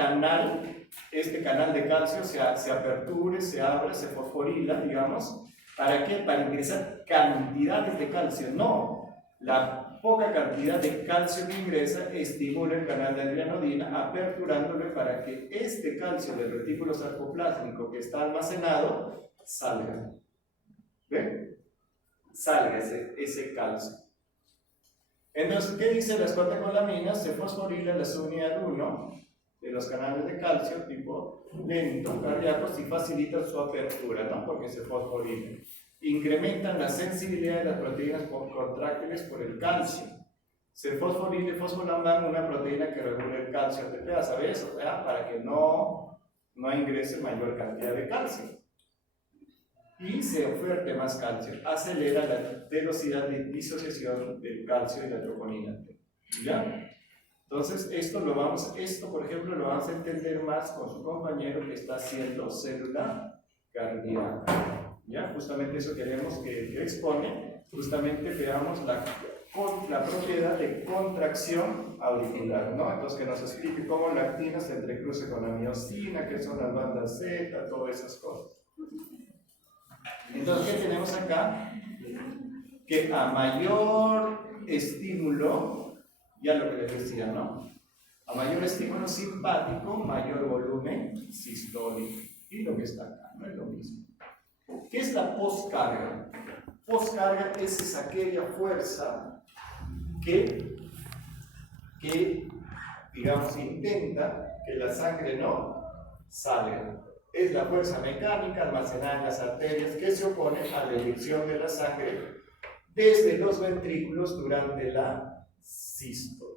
canal de calcio se aperture, se abra, se fosforila, digamos. ¿Para qué? Para ingresar cantidades de calcio. No, la poca cantidad de calcio que ingresa estimula el canal de rianodina, aperturándole para que este calcio del retículo sarcoplásmico que está almacenado salga. ¿Ven? Salga ese calcio. Entonces, ¿qué dice las catecolaminas? Se fosforila la subunidad 1 de los canales de calcio tipo lento, cardíacos, y facilitan su apertura, ¿no? Porque se fosforilan. Incrementan la sensibilidad de las proteínas contráctiles por el calcio. Se fosforila el fosfolambán, una proteína que regula el calcio ATP, ¿sabes? O sea, para que no ingrese mayor cantidad de calcio. Y se oferte más calcio. Acelera la velocidad de disociación del calcio y la troponina. ¿Ya? Entonces, esto, por ejemplo, lo vamos a entender más con su compañero que está haciendo célula cardíaca. ¿Ya? Justamente eso queremos que expone. Justamente veamos la propiedad de contracción auricular, ¿no? Entonces, que nos explique cómo la actina se entrecruce con la miosina, qué son las bandas Z, todas esas cosas. Entonces, ¿qué tenemos acá? Que a mayor estímulo, ya lo que les decía, ¿no? A mayor estímulo simpático, mayor volumen sistólico. Y lo que está acá, no es lo mismo. ¿Qué es la poscarga? Poscarga es aquella fuerza que digamos, intenta que la sangre no salga. Es la fuerza mecánica almacenada en las arterias que se opone a la eyección de la sangre desde los ventrículos durante la sístole.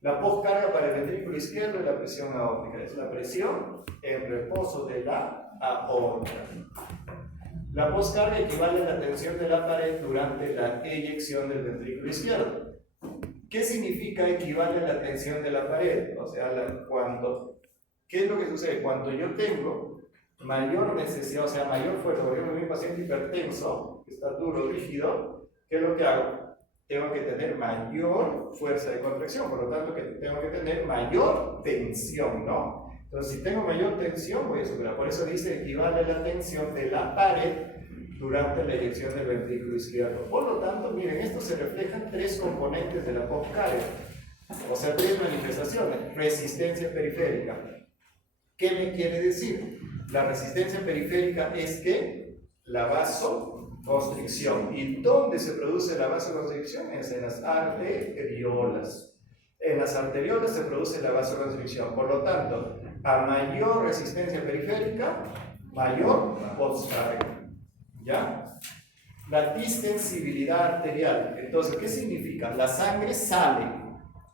La poscarga para el ventrículo izquierdo es la presión aórtica, es la presión en reposo de la aorta. La poscarga equivale a la tensión de la pared durante la eyección del ventrículo izquierdo. ¿Qué significa equivale a la tensión de la pared? O sea, ¿qué es lo que sucede? Cuando yo tengo mayor necesidad, o sea, mayor fuerza, por ejemplo, mi paciente hipertenso, que está duro, rígido, ¿qué es lo que hago? Tengo que tener mayor fuerza de contracción, por lo tanto, que tengo que tener mayor tensión, ¿no? Entonces, si tengo mayor tensión, voy a superar. Por eso dice equivale a la tensión de la pared durante la eyección del ventrículo izquierdo. Por lo tanto, miren, esto se reflejan tres componentes de la poscarga, o sea, tres manifestaciones. Resistencia periférica. ¿Qué me quiere decir? La resistencia periférica es que la vasoconstricción. ¿Y dónde se produce la vasoconstricción? Es en las arteriolas. En las arteriolas se produce la vasoconstricción. Por lo tanto, a mayor resistencia periférica, mayor poscarga. ¿Ya? La distensibilidad arterial. Entonces, ¿qué significa? La sangre sale.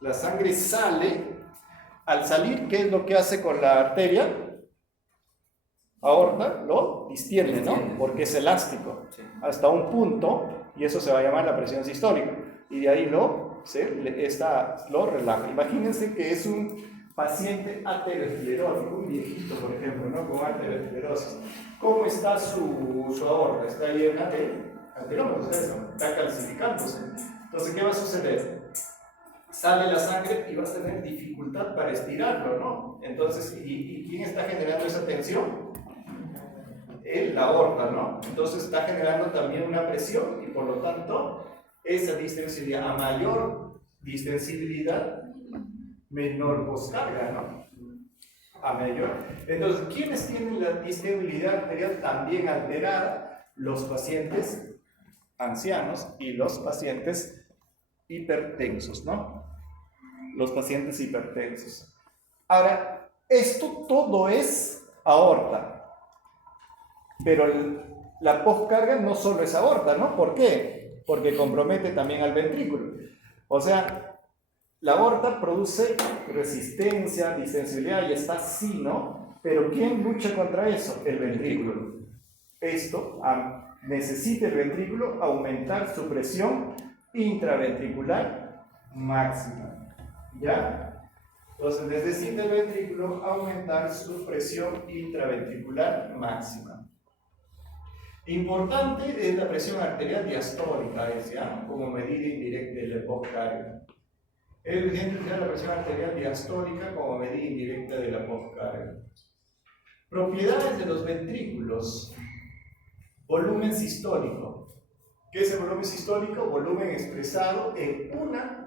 La sangre sale. Al salir, ¿qué es lo que hace con la arteria? Aorta, lo distiende, ¿no? Porque es elástico. Hasta un punto, y eso se va a llamar la presión sistólica. Y de ahí lo lo relaja. Imagínense que es un paciente aterosclerótico, un viejito, por ejemplo, ¿no? Con aterosclerosis. ¿Cómo está su aorta? Está llena de aterómeros, está calcificándose. Entonces, ¿qué va a suceder? Sale la sangre y vas a tener dificultad para estirarlo, ¿no? Entonces, ¿y quién está generando esa tensión? La aorta, ¿no? Entonces está generando también una presión y por lo tanto esa distensibilidad, a mayor distensibilidad, menor poscarga, ¿no? A mayor. Entonces, ¿quiénes tienen la distensibilidad arterial también alterada? Los pacientes ancianos y los pacientes hipertensos, ¿no? Los pacientes hipertensos. Ahora, esto todo es aorta. Pero la poscarga no solo es aorta, ¿no? ¿Por qué? Porque compromete también al ventrículo. O sea, la aorta produce resistencia, distensibilidad y está así, ¿no? Pero ¿quién lucha contra eso? El ventrículo. Esto necesita el ventrículo aumentar su presión intraventricular máxima. ¿Ya? Entonces necesita el ventrículo aumentar su presión intraventricular máxima. Importante es la presión arterial diastólica, ¿ya? Como medida indirecta de la poscarga. Es urgente utilizar la presión arterial diastólica como medida indirecta de la poscarga. Propiedades de los ventrículos. Volumen sistólico. ¿Qué es el volumen sistólico? Volumen expresado en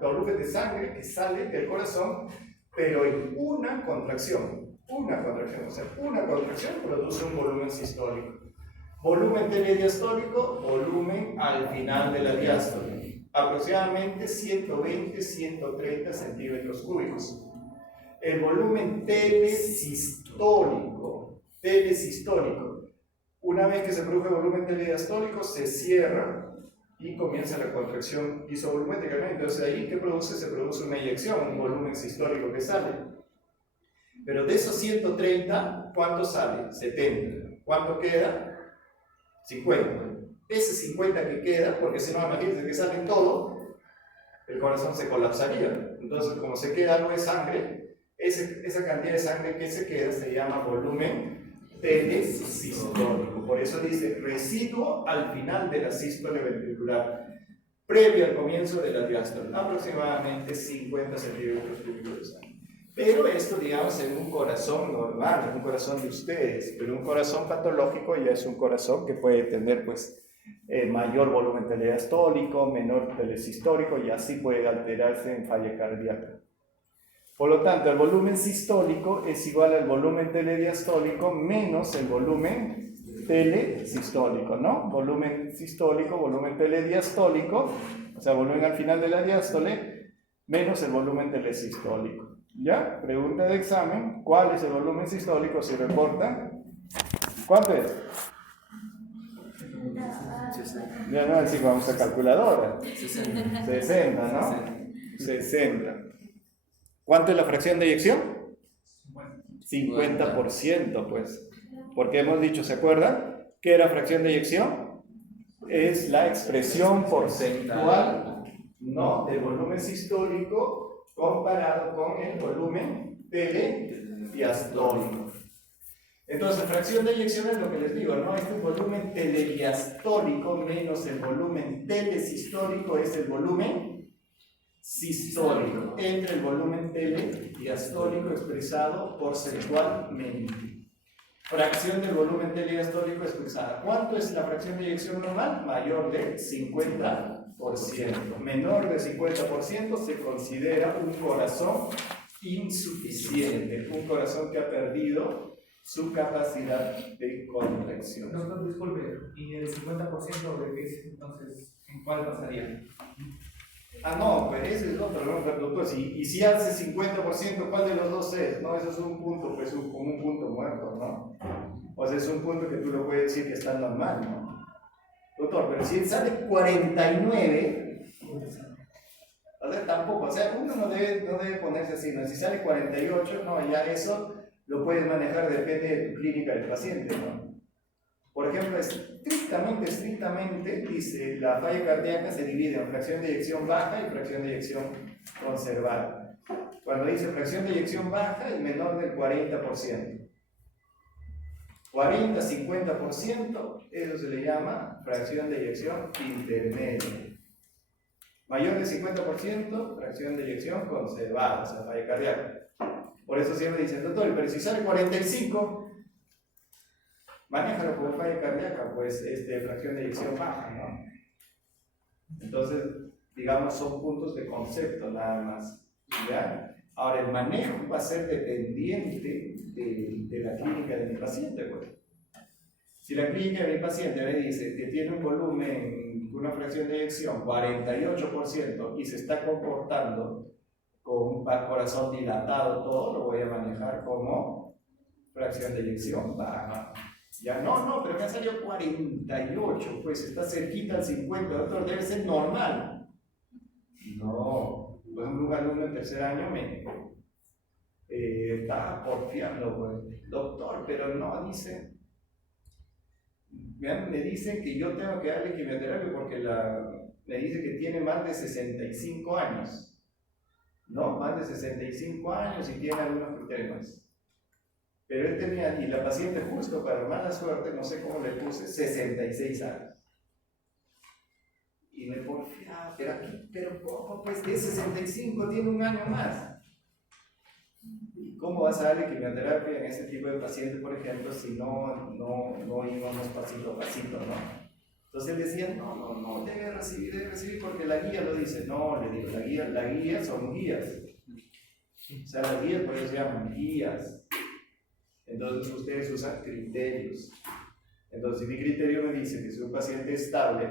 volumen de sangre que sale del corazón, pero en una contracción. O sea, una contracción produce un volumen sistólico. Volumen telediastólico, volumen al final de la diástole, aproximadamente 120-130 centímetros cúbicos. El volumen telesistólico, una vez que se produce el volumen telediastólico, se cierra y comienza la contracción isovolumétrica, ¿no? Entonces ahí, ¿qué produce? Se produce una eyección, un volumen sistólico que sale. Pero de esos 130, ¿cuánto sale? 70. ¿Cuánto queda? 50. Ese 50 que queda, porque si no, imagínense que sale todo, el corazón se colapsaría. Entonces, como se queda algo de sangre, esa cantidad de sangre que se queda se llama volumen telesistólico. Por eso dice residuo al final de la sístole ventricular, previo al comienzo de la diástole, aproximadamente 50 centímetros cúbicos de sangre. Pero esto, digamos, en un corazón normal, en un corazón de ustedes, pero un corazón patológico ya es un corazón que puede tener, pues, mayor volumen telediastólico, menor telesistólico, y así puede alterarse en falla cardíaca. Por lo tanto, el volumen sistólico es igual al volumen telediastólico menos el volumen telesistólico, ¿no? Volumen sistólico, volumen telediastólico, o sea, volumen al final de la diástole, menos el volumen telesistólico. ¿Ya? Pregunta de examen, ¿cuál es el volumen sistólico? Si reportan, ¿cuánto es? 60. Ya no, así vamos a calculadora. 60. 60, ¿no? 60. ¿Cuánto es la fracción de eyección? 50%, pues. Porque hemos dicho, ¿se acuerdan? ¿Qué era fracción de eyección? Es la expresión porcentual, ¿no?, del volumen sistólico comparado con el volumen telediastólico. Entonces, fracción de eyección es lo que les digo, ¿no? Este volumen telediastólico menos el volumen telesistólico es el volumen sistólico, entre el volumen telediastólico expresado porcentualmente. Fracción del volumen telediastólico expresada. ¿Cuánto es la fracción de eyección normal? Mayor de 50%. Menor de 50% se considera un corazón insuficiente, un corazón que ha perdido su capacidad de contracción. Doctor, disculpe, ¿y el 50% de qué es? Entonces, ¿en cuál pasaría? Ah, no, pues ese es otro, ¿no, doctor? Y si hace 50%, ¿cuál de los dos es? No, eso es un punto, pues como un punto muerto, ¿no? O sea, es un punto que tú lo puedes decir que está normal, ¿no? Doctor, pero si sale 49, o sea, tampoco, o sea, uno no debe ponerse así, ¿no? Si sale 48, no, ya eso lo puedes manejar, depende de tu clínica del paciente, ¿no? Por ejemplo, estrictamente, dice, la falla cardíaca se divide en fracción de eyección baja y fracción de eyección conservada. Cuando dice fracción de eyección baja es menor del 40%. 40-50%, eso se le llama fracción de eyección intermedia. Mayor del 50%, fracción de eyección conservada, o sea, falla cardíaca. Por eso siempre dicen, doctor, pero si sale 45, manéjalo como falla cardíaca, pues fracción de eyección baja, ¿no? Entonces, digamos, son puntos de concepto nada más, ¿ya? Ahora, el manejo va a ser dependiente de la clínica de mi paciente, pues. Si la clínica de mi paciente me dice que tiene un volumen, una fracción de eyección 48% y se está comportando con un corazón dilatado, todo lo voy a manejar como fracción de eyección baja. Ya no, pero me ha salido 48, pues está cerquita al 50, doctor, debe ser normal. No, pues un alumno en tercer año me estaba porfiando, pues, doctor, pero no, dice, me dicen que yo tengo que darle quimioterapia porque me dice que tiene más de 65 años, ¿no? Más de 65 años y tiene algunos criterios más. Pero él tenía, y la paciente justo para mala suerte, no sé cómo le puse, 66 años. Y me porfiaba, pero poco, pues de 65 tiene un año más. ¿Cómo vas a darle quimioterapia en ese tipo de paciente, por ejemplo, si no íbamos pasito a pasito, ¿no? Entonces él decía, no, debe recibir porque la guía lo dice. No, le digo, la guía son guías. O sea, las guías por eso se llaman guías. Entonces ustedes usan criterios. Entonces, si mi criterio me dice que es un paciente estable,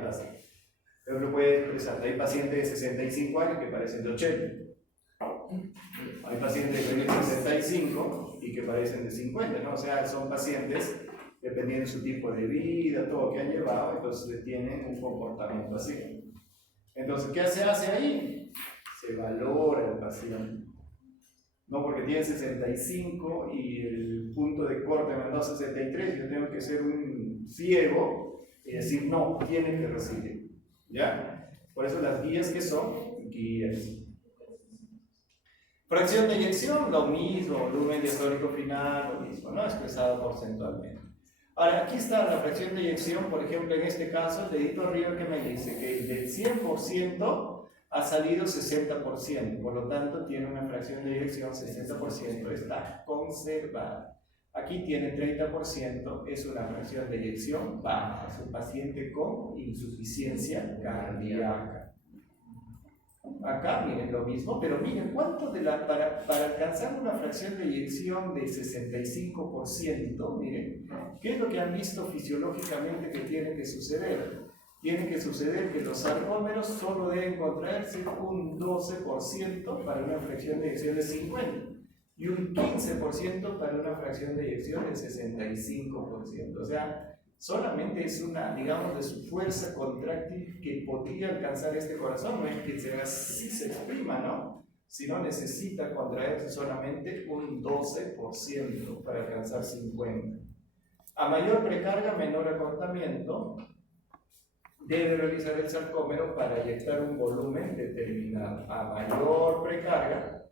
pero lo puede expresar. Hay pacientes de 65 años que parecen de 80. Hay pacientes de 65 y que parecen de 50, ¿no? O sea, son pacientes, dependiendo de su tipo de vida, todo lo que han llevado, entonces tienen un comportamiento así. Entonces, ¿qué se hace ahí? Se valora el paciente. No porque tiene 65 y el punto de corte me mandó 63, yo tengo que ser un ciego y decir, no, tiene que recibir. ¿Ya? Por eso las guías, ¿qué son? Guías. Fracción de eyección, lo mismo, volumen diastólico final, lo mismo, ¿no? Expresado porcentualmente. Ahora, aquí está la fracción de eyección, por ejemplo, en este caso, el dedito arriba que me dice que del 100% ha salido 60%, por lo tanto tiene una fracción de eyección 60%, está conservada. Aquí tiene 30%, es una fracción de eyección baja, es un paciente con insuficiencia cardíaca. Acá miren lo mismo, pero miren cuánto para alcanzar una fracción de eyección de 65%, miren, ¿qué es lo que han visto fisiológicamente que tiene que suceder? Tiene que suceder que los sarcómeros solo deben contraerse un 12% para una fracción de eyección de 50 y un 15% para una fracción de eyección de 65%. O sea, solamente es una, digamos, de su fuerza contráctil que podría alcanzar este corazón. No es que así se exprima, ¿no? Sino necesita contraerse solamente un 12% para alcanzar 50. A mayor precarga, menor acortamiento, debe realizar el sarcómero para inyectar un volumen determinado. A mayor precarga,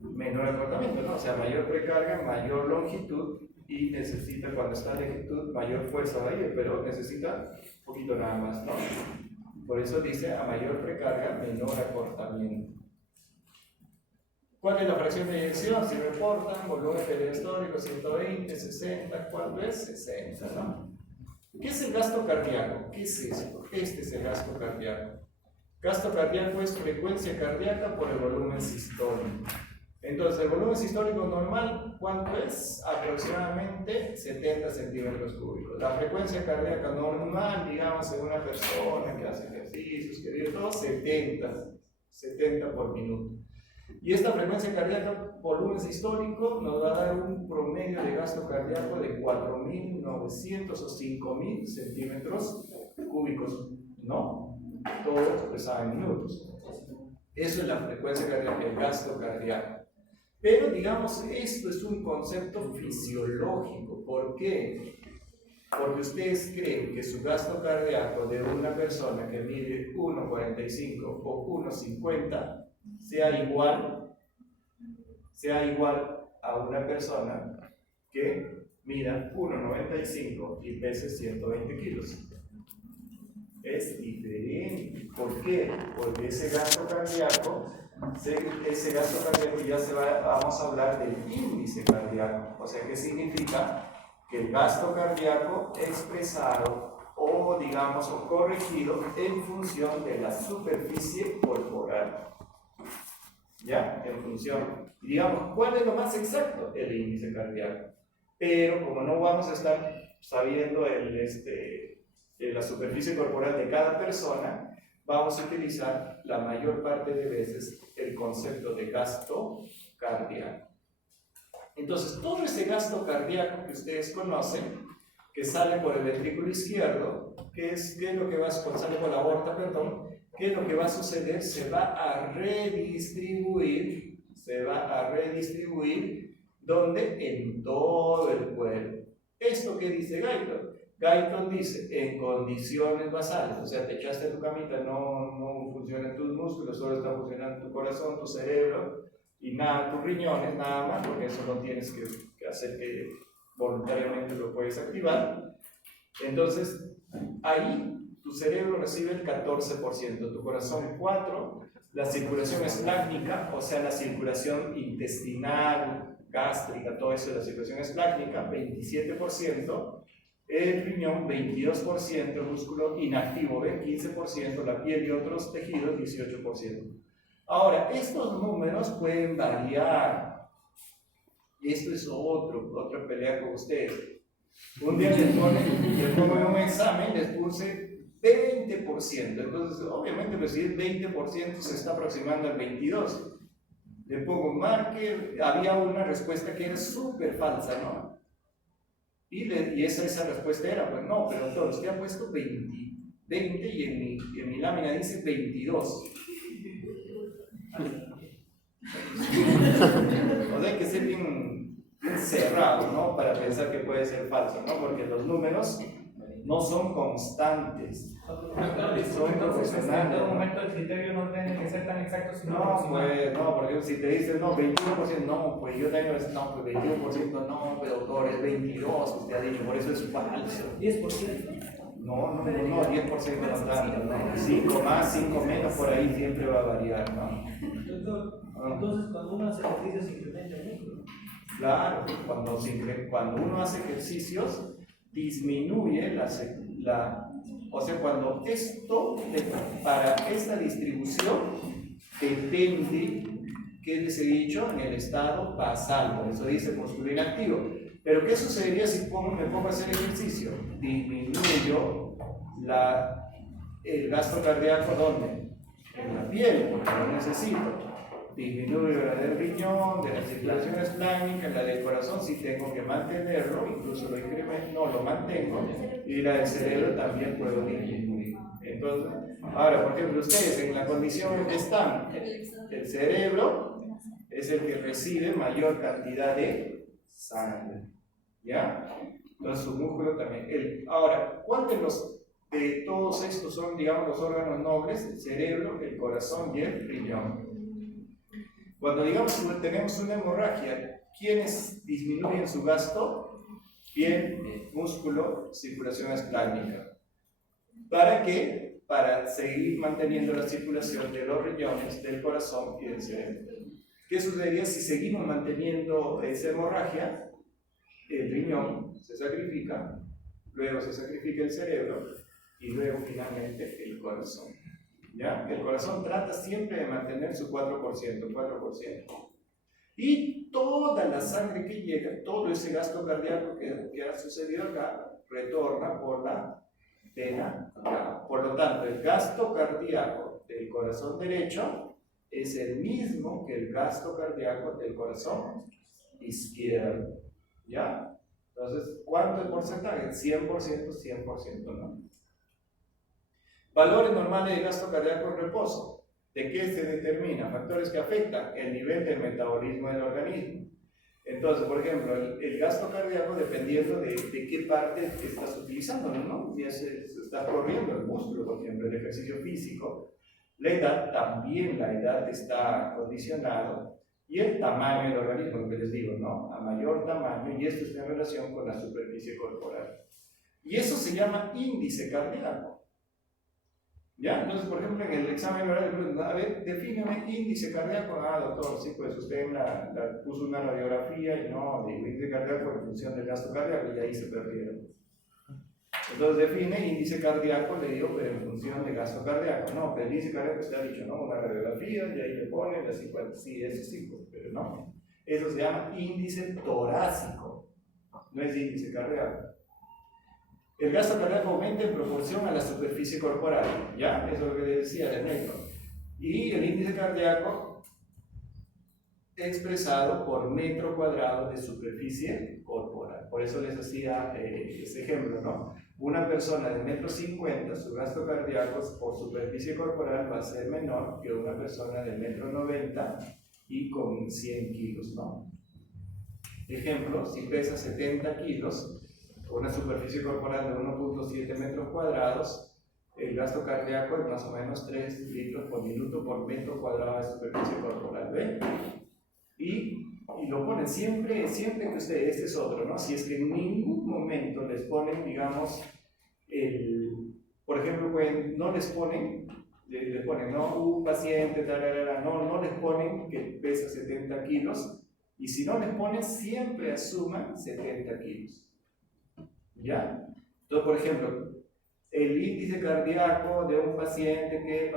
menor acortamiento, ¿no? O sea, mayor precarga, mayor longitud, y necesita, cuando está en longitud, mayor fuerza va a ir, pero necesita un poquito nada más, ¿no? Por eso dice a mayor precarga, menor acortamiento. ¿Cuál es la fracción de eyección? Si reportan, volumen perihistórico 120, 60, ¿cuánto es? 60, ¿no? ¿Qué es el gasto cardíaco? ¿Qué es esto? Este es el gasto cardíaco. Gasto cardíaco es frecuencia cardíaca por el volumen sistólico. Entonces, el volumen sistólico normal, ¿cuánto es? Aproximadamente 70 centímetros cúbicos. La frecuencia cardíaca normal, digamos, en una persona que hace ejercicios, que vive todo, 70 por minuto. Y esta frecuencia cardíaca, volumen sistólico, nos va a dar un promedio de gasto cardíaco de 4.900 o 5.000 centímetros cúbicos, ¿no? Todo expresado en minutos. Eso es la frecuencia cardíaca, el gasto cardíaco. Pero digamos, esto es un concepto fisiológico. ¿Por qué? porque ustedes creen que su gasto cardíaco de una persona que mide 1,45 o 1,50 sea igual a una persona que mida 1,95 y pese 120 kilos. Es diferente. ¿Por qué? Porque ese gasto cardíaco ya vamos a hablar del índice cardíaco. O sea, ¿qué significa? Que el gasto cardíaco expresado o digamos o corregido en función de la superficie corporal. ¿Ya? En función. Y digamos, ¿cuál es lo más exacto? El índice cardíaco. Pero como no vamos a estar sabiendo la superficie corporal de cada persona, vamos a utilizar la mayor parte de veces el concepto de gasto cardíaco. Entonces, todo ese gasto cardíaco que ustedes conocen, que sale por el ventrículo izquierdo, ¿qué es lo que sale por la aorta, perdón? ¿Qué es lo que va a suceder? Se va a redistribuir, ¿dónde? En todo el cuerpo. ¿Esto qué dice Guyton? Guyton dice, en condiciones basales, o sea, te echaste a tu camita, no funcionan tus músculos, solo está funcionando tu corazón, tu cerebro, y nada, tus riñones, nada más, porque eso no tienes que hacer que voluntariamente lo puedes activar. Entonces, ahí tu cerebro recibe el 14%, tu corazón 4%, la circulación esplácnica, o sea, la circulación intestinal, gástrica, todo eso, la circulación esplácnica, 27%, el riñón 22%, el músculo inactivo 15%, la piel y otros tejidos 18%. Ahora, estos números pueden variar. Esto es otra pelea con ustedes. Un día les pongo en un examen, les puse 20%. Entonces, obviamente, pues si es 20%, se está aproximando al 22%. Le pongo un marker, había una respuesta que era súper falsa, ¿no? Y esa respuesta era, pues no, pero todos, usted ha puesto 20 y en mi lámina dice 22. O sea, hay que ser bien cerrado, ¿no? Para pensar que puede ser falso, ¿no? Porque los números no son constantes, son proporcionales. En todo momento el criterio no tiene que ser tan exacto, sino no, porque si te dicen, no, 21%, no, pues yo tengo que decir, no, pues 21%, no, pero doctor, es 22, usted ha dicho, por eso es falso. 10%. No, 10% no tanto, ¿no? 5 más, 5 menos, por ahí siempre va a variar, ¿no? Doctor, entonces cuando uno hace ejercicios se incrementa el músculo. Claro, cuando uno hace ejercicios, disminuye o sea, cuando para esta distribución depende, ¿qué les he dicho? En el estado basal, por eso dice músculo inactivo. Pero ¿qué sucedería si me pongo a hacer ejercicio? Disminuyo el gasto cardíaco, ¿dónde? En la piel, porque lo necesito. Disminuyo la del riñón, de la circulación esplácnica, la del corazón, si tengo que mantenerlo, incluso lo incremento, no lo mantengo, y la del cerebro también puedo disminuir. Entonces, ahora, por ejemplo, ustedes en la condición en que están, el cerebro es el que recibe mayor cantidad de sangre, ¿ya? Entonces su músculo también. Ahora, ¿cuántos de todos estos son, digamos, los órganos nobles? El cerebro, el corazón y el riñón. Cuando digamos que tenemos una hemorragia, ¿quiénes disminuyen su gasto? Piel, músculo, circulación esplácnica. ¿Para qué? Para seguir manteniendo la circulación de los riñones, del corazón y del cerebro. ¿Qué sucedería si seguimos manteniendo esa hemorragia? El riñón se sacrifica, luego se sacrifica el cerebro y luego finalmente el corazón. ¿Ya? El corazón trata siempre de mantener su 4%. Y toda la sangre que llega, todo ese gasto cardíaco que ha sucedido acá, retorna por la vena cava. Por lo tanto, el gasto cardíaco del corazón derecho es el mismo que el gasto cardíaco del corazón izquierdo. ¿Ya? Entonces, ¿cuánto es el porcentaje? 100%, ¿no? Valores normales de gasto cardíaco en reposo. ¿De qué se determina? Factores que afectan el nivel del metabolismo del organismo, Entonces, por ejemplo, el gasto cardíaco dependiendo de qué parte estás utilizando, ¿no? Si estás corriendo el músculo, por ejemplo, el ejercicio físico, la edad también, la edad está condicionado y el tamaño del organismo, lo que les digo, ¿no? A mayor tamaño, y esto está en relación con la superficie corporal. Y eso se llama índice cardíaco. ¿Ya? Entonces, por ejemplo, en el examen oral, a ver, defíneme índice cardíaco. Ah, doctor, sí, pues usted puso una radiografía y no, digo índice cardíaco en función del gasto cardíaco y ahí se perdieron. Entonces define índice cardíaco, le digo, pero en función de gasto cardíaco. No, pero el índice cardíaco usted ha dicho, ¿no? Una radiografía y ahí le ponen las 50, sí, eso sí, pues, pero no. Eso se llama índice torácico, no es índice cardíaco. El gasto cardíaco aumenta en proporción a la superficie corporal, ¿ya? Eso es lo que les decía de negro. Y el índice cardíaco expresado por metro cuadrado de superficie corporal. Por eso les hacía ese ejemplo, ¿no? Una persona de 1,50 m, su gasto cardíaco por superficie corporal va a ser menor que una persona de 1,90 m y con 100 kilos, ¿no? Ejemplo, si pesa 70 kilos, una superficie corporal de 1,7 metros cuadrados, el gasto cardíaco es más o menos 3 litros por minuto por metro cuadrado de superficie corporal, ¿ven? Y lo ponen siempre que ustedes, este es otro, ¿no? Si es que en ningún momento les ponen, digamos, por ejemplo, no les ponen, no, un paciente, no les ponen que pesa 70 kilos, y si no les ponen, siempre asuman 70 kilos. ¿Ya? Entonces, por ejemplo, el índice cardíaco de un paciente que,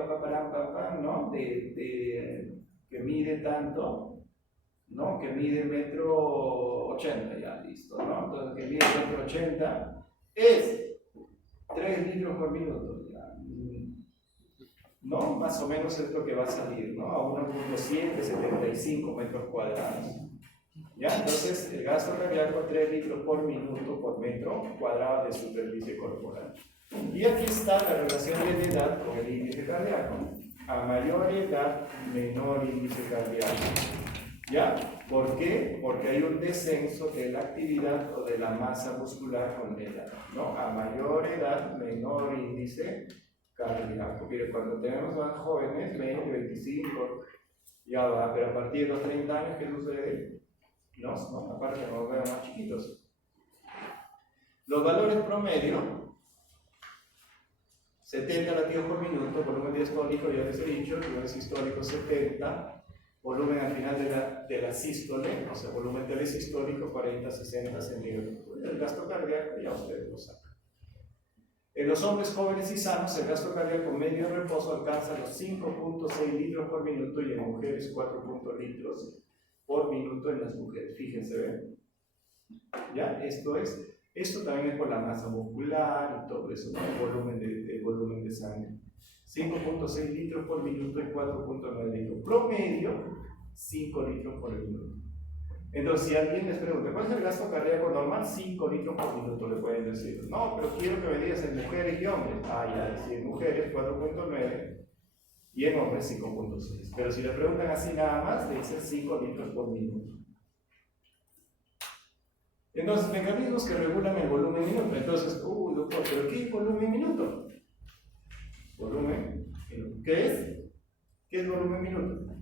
¿no? Que mide tanto, ¿no? Que mide 1,80 m, ya, listo, ¿no? Entonces, que mide 1,80 m es 3 litros por minuto, ya. ¿No? Más o menos es lo que va a salir, ¿no? A 1,775 metros cuadrados. ¿Ya? Entonces, el gasto cardíaco 3 litros por minuto por metro cuadrado de superficie corporal. Y aquí está la relación de la edad con el índice cardíaco. A mayor edad, menor índice cardíaco. ¿Ya? ¿Por qué? Porque hay un descenso de la actividad o de la masa muscular con la edad, ¿no? A mayor edad, menor índice cardíaco. Mire, cuando tenemos más jóvenes, 20, 25, ya va, pero a partir de los 30 años, ¿qué sucede? No, aparte nos vemos más chiquitos. Los valores promedio, 70 latidos por minuto, volumen diastólico, ya les he dicho, volumen sistólico 70, volumen al final de la sístole, o sea, volumen telesistólico 40-60 centímetros. El gasto cardíaco ya ustedes lo saben. En los hombres jóvenes y sanos, el gasto cardíaco medio en reposo alcanza los 5,6 litros por minuto y en mujeres 4 litros por minuto en las mujeres. Fíjense, ¿ven? ¿Ya? Esto también es por la masa muscular y todo eso, ¿no? El volumen de sangre. 5,6 litros por minuto y 4,9 litros. Promedio, 5 litros por minuto. Entonces, si alguien les pregunta, ¿cuál es el gasto cardíaco normal? 5 litros por minuto, le pueden decir. No, pero quiero que me digas en mujeres y hombres. Ah, ya, si en mujeres 4,9 y en hombres 5,6. Pero si le preguntan así nada más, le dicen 5 litros por minuto. Entonces, mecanismos que regulan el volumen minuto. Entonces, doctor, ¿pero qué es volumen minuto? Volumen minuto. ¿Qué es? ¿Qué es volumen minuto?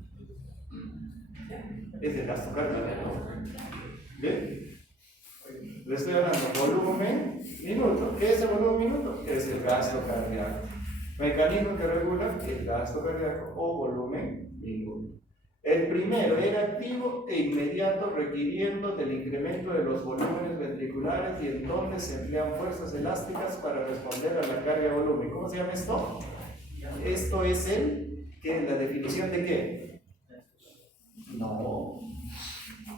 Es el gasto cardíaco. ¿Bien? Le estoy hablando volumen minuto. ¿Qué es el volumen minuto? Es el gasto cardíaco. Mecanismo que regula el gasto cardíaco o volumen minuto. El primero era activo e inmediato, requiriendo del incremento de los volúmenes ventriculares y en donde se emplean fuerzas elásticas para responder a la carga de volumen. ¿Cómo se llama esto? Esto es la definición de qué? No.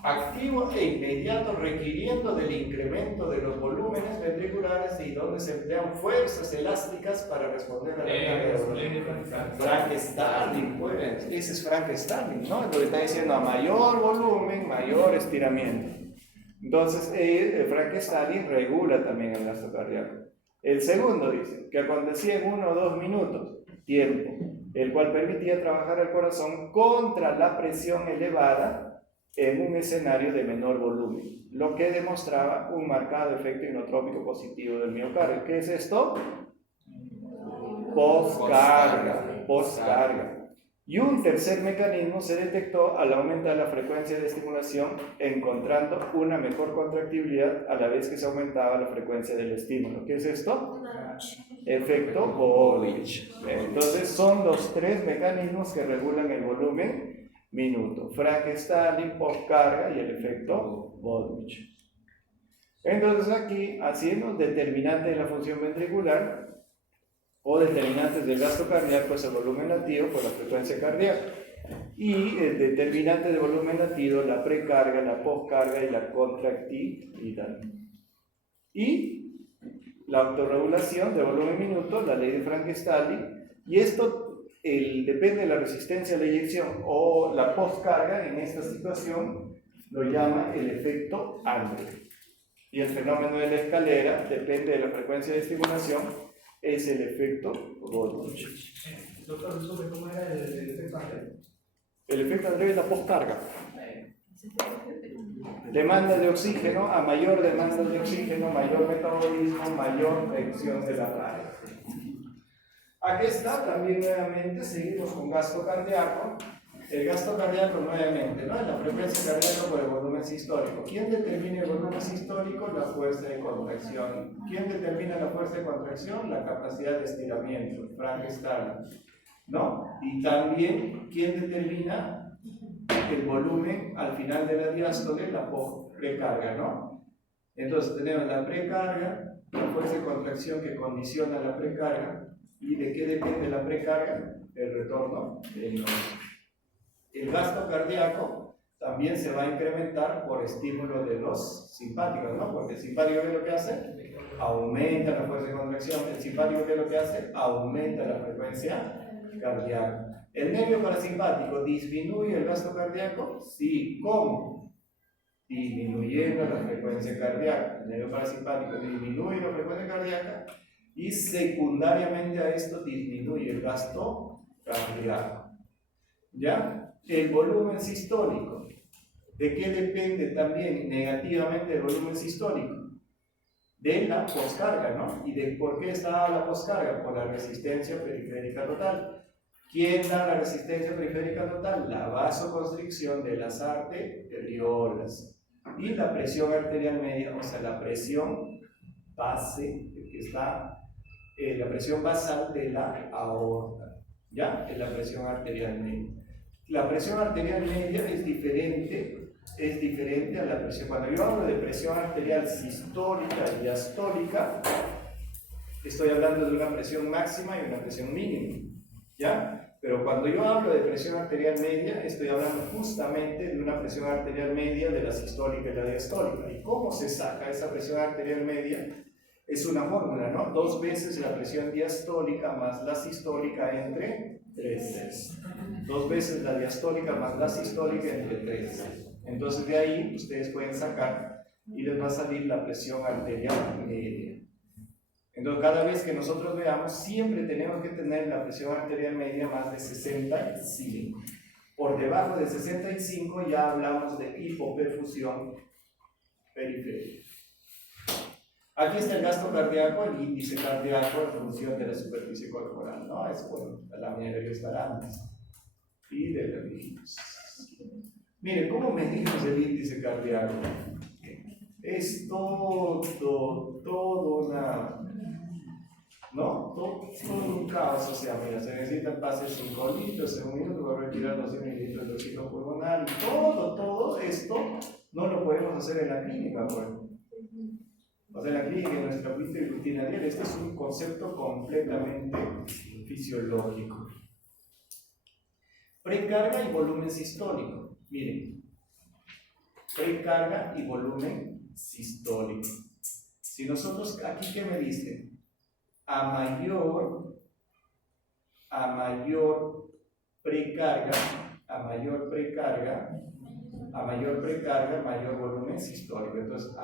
Activo e inmediato, requiriendo del incremento de los volúmenes ventriculares y donde se emplean fuerzas elásticas para responder a la carga de volumen. Frank Starling, pues, ese es Frank Starling, ¿no? Lo que está diciendo, a mayor volumen, mayor estiramiento. Entonces, Frank Starling regula también el gasto cardíaco. El segundo dice que acontecía en 1 o 2 minutos, tiempo, el cual permitía trabajar al corazón contra la presión elevada en un escenario de menor volumen, lo que demostraba un marcado efecto inotrópico positivo del miocardio. ¿Qué es esto? Postcarga. Y un tercer mecanismo se detectó al aumentar la frecuencia de estimulación, encontrando una mejor contractibilidad a la vez que se aumentaba la frecuencia del estímulo. ¿Qué es esto? Efecto Bowditch. Entonces son los tres mecanismos que regulan el volumen minuto: Frank-Starling, postcarga y el efecto Bowditch. Entonces aquí, haciendo determinante de la función ventricular o determinantes del gasto cardíaco, es el volumen latido por la frecuencia cardíaca, y el determinante de volumen latido, la precarga, la postcarga y la contractividad. Y la autorregulación de volumen minuto, la ley de Frank-Starling, y esto depende de la resistencia a la eyección o la postcarga. En esta situación lo llama el efecto Andre. Y el fenómeno de la escalera depende de la frecuencia de estimulación, es el efecto Bowditch. Doctor, ¿cómo era el efecto André? El efecto André es la postcarga. Demanda de oxígeno, a mayor demanda de oxígeno, mayor metabolismo, mayor reacción de la radio. Aquí está también nuevamente, seguimos con gasto cardíaco. El gasto cardíaco nuevamente, ¿no? La frecuencia cardíaca por el volumen sistólico. ¿Quién determina el volumen sistólico? La fuerza de contracción. ¿Quién determina la fuerza de contracción? La capacidad de estiramiento, Frank-Starling, ¿no? Y también, ¿quién determina el volumen al final de la diástole? La precarga, ¿no? Entonces tenemos la precarga, la fuerza de contracción que condiciona la precarga. ¿Y de qué depende la precarga? El retorno del nodo. El gasto cardíaco también se va a incrementar por estímulo de los simpáticos, ¿no? Porque el simpático, ¿qué es lo que hace? Aumenta la fuerza de contracción. El simpático, ¿qué es lo que hace? Aumenta la frecuencia cardíaca. ¿El nervio parasimpático disminuye el gasto cardíaco? Sí. ¿Cómo? Disminuyendo la frecuencia cardíaca. El nervio parasimpático disminuye la frecuencia cardíaca y secundariamente a esto disminuye el gasto cardíaco. ¿Ya? El volumen sistólico. ¿De qué depende también negativamente el volumen sistólico? De la postcarga, ¿no? ¿Y de por qué está la postcarga? Por la resistencia periférica total. ¿Quién da la resistencia periférica total? La vasoconstricción de las arteriolas. Y la presión arterial media, o sea, la presión base, que está, la presión basal de la aorta. ¿Ya? Es la presión arterial media. La presión arterial media es diferente a la presión. Cuando yo hablo de presión arterial sistólica y diastólica, estoy hablando de una presión máxima y una presión mínima, ¿ya? Pero cuando yo hablo de presión arterial media, estoy hablando justamente de una presión arterial media de la sistólica y la diastólica. ¿Y cómo se saca esa presión arterial media? Es una fórmula, ¿no? 2 veces la presión diastólica más la sistólica entre 3. 2 veces la diastólica más la sistólica entre 3. Entonces de ahí ustedes pueden sacar y les va a salir la presión arterial media. Entonces cada vez que nosotros veamos, siempre tenemos que tener la presión arterial media más de 65. Por debajo de 65 ya hablamos de hipoperfusión periférica. Aquí está el gasto cardíaco, el índice cardíaco en función de la superficie corporal, ¿no? Es bueno, la lámina debería estar antes. Y de la medimos. Miren, ¿cómo medimos el índice cardíaco? Es todo una, ¿no? Todo un caos. O sea, mira, se necesitan pases 5 litros en un minuto para retirar 200 mililitros de oxígeno pulmonar. Y todo esto no lo podemos hacer en la clínica, pues. O sea, en la clínica, en nuestra rutina diaria, este es un concepto completamente fisiológico. Precarga y volumen sistólico. Miren, precarga y volumen sistólico. Si nosotros, aquí, ¿qué me dicen? A mayor precarga, mayor volumen sistólico. Entonces,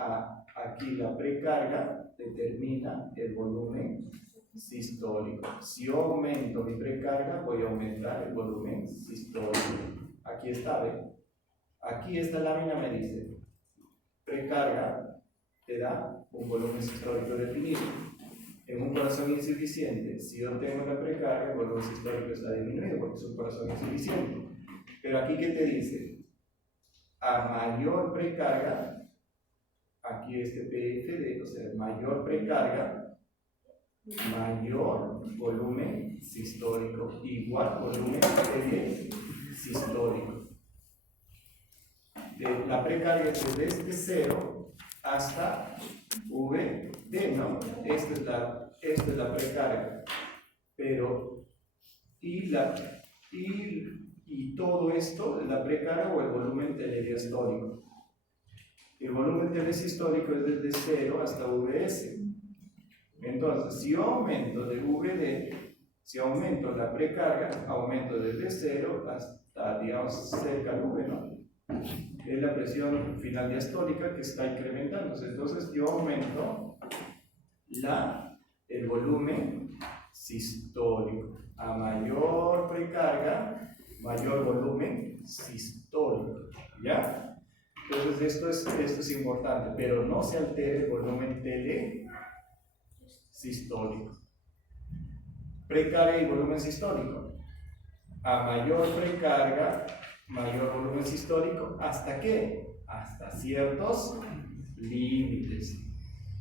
aquí la precarga determina el volumen sistólico. Si yo aumento mi precarga, voy a aumentar el volumen sistólico. Aquí está, ¿ven? Aquí aquí esta lámina me dice, precarga te da un volumen sistólico definido. En un corazón insuficiente, si yo tengo la precarga, el volumen sistólico está disminuido porque es un corazón insuficiente. Pero aquí, ¿qué te dice? A mayor precarga, aquí este PFD, o sea, mayor precarga, mayor volumen sistólico, igual volumen sistólico. La precarga es desde 0 hasta VD, ¿no? Esta es la precarga. Pero, y todo esto, la precarga o el volumen telediastólico. El volumen telesistólico es desde 0 hasta VS. Entonces, si yo aumento de VD, si aumento la precarga, aumento desde 0 hasta, digamos, cerca al V, ¿no? Es la presión final diastólica que está incrementándose. Entonces, yo aumento el volumen sistólico. A mayor precarga, mayor volumen sistólico. ¿Ya? Entonces, esto es importante, pero no se altere el volumen telesistólico. Precarga y volumen sistólico. A mayor precarga, mayor volumen sistólico. ¿Hasta qué? Hasta ciertos límites.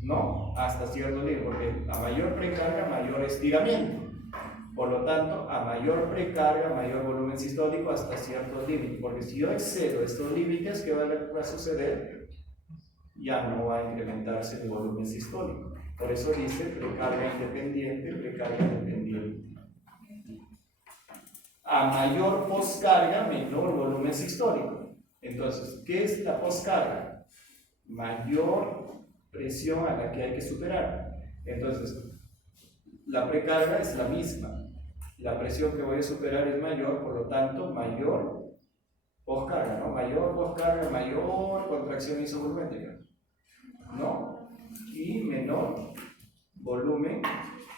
No, hasta ciertos límites, porque a mayor precarga, mayor estiramiento. Por lo tanto, a mayor precarga, mayor volumen sistólico hasta ciertos límites. Porque si yo excedo estos límites, ¿qué va a suceder? Ya no va a incrementarse el volumen sistólico. Por eso dice precarga independiente, precarga dependiente. A mayor poscarga, menor volumen sistólico. Entonces, ¿qué es la poscarga? Mayor presión a la que hay que superar. Entonces, la precarga es la misma. La presión que voy a superar es mayor, por lo tanto, mayor poscarga, ¿no? Mayor poscarga, mayor contracción isovolumétrica, ¿no? Y menor volumen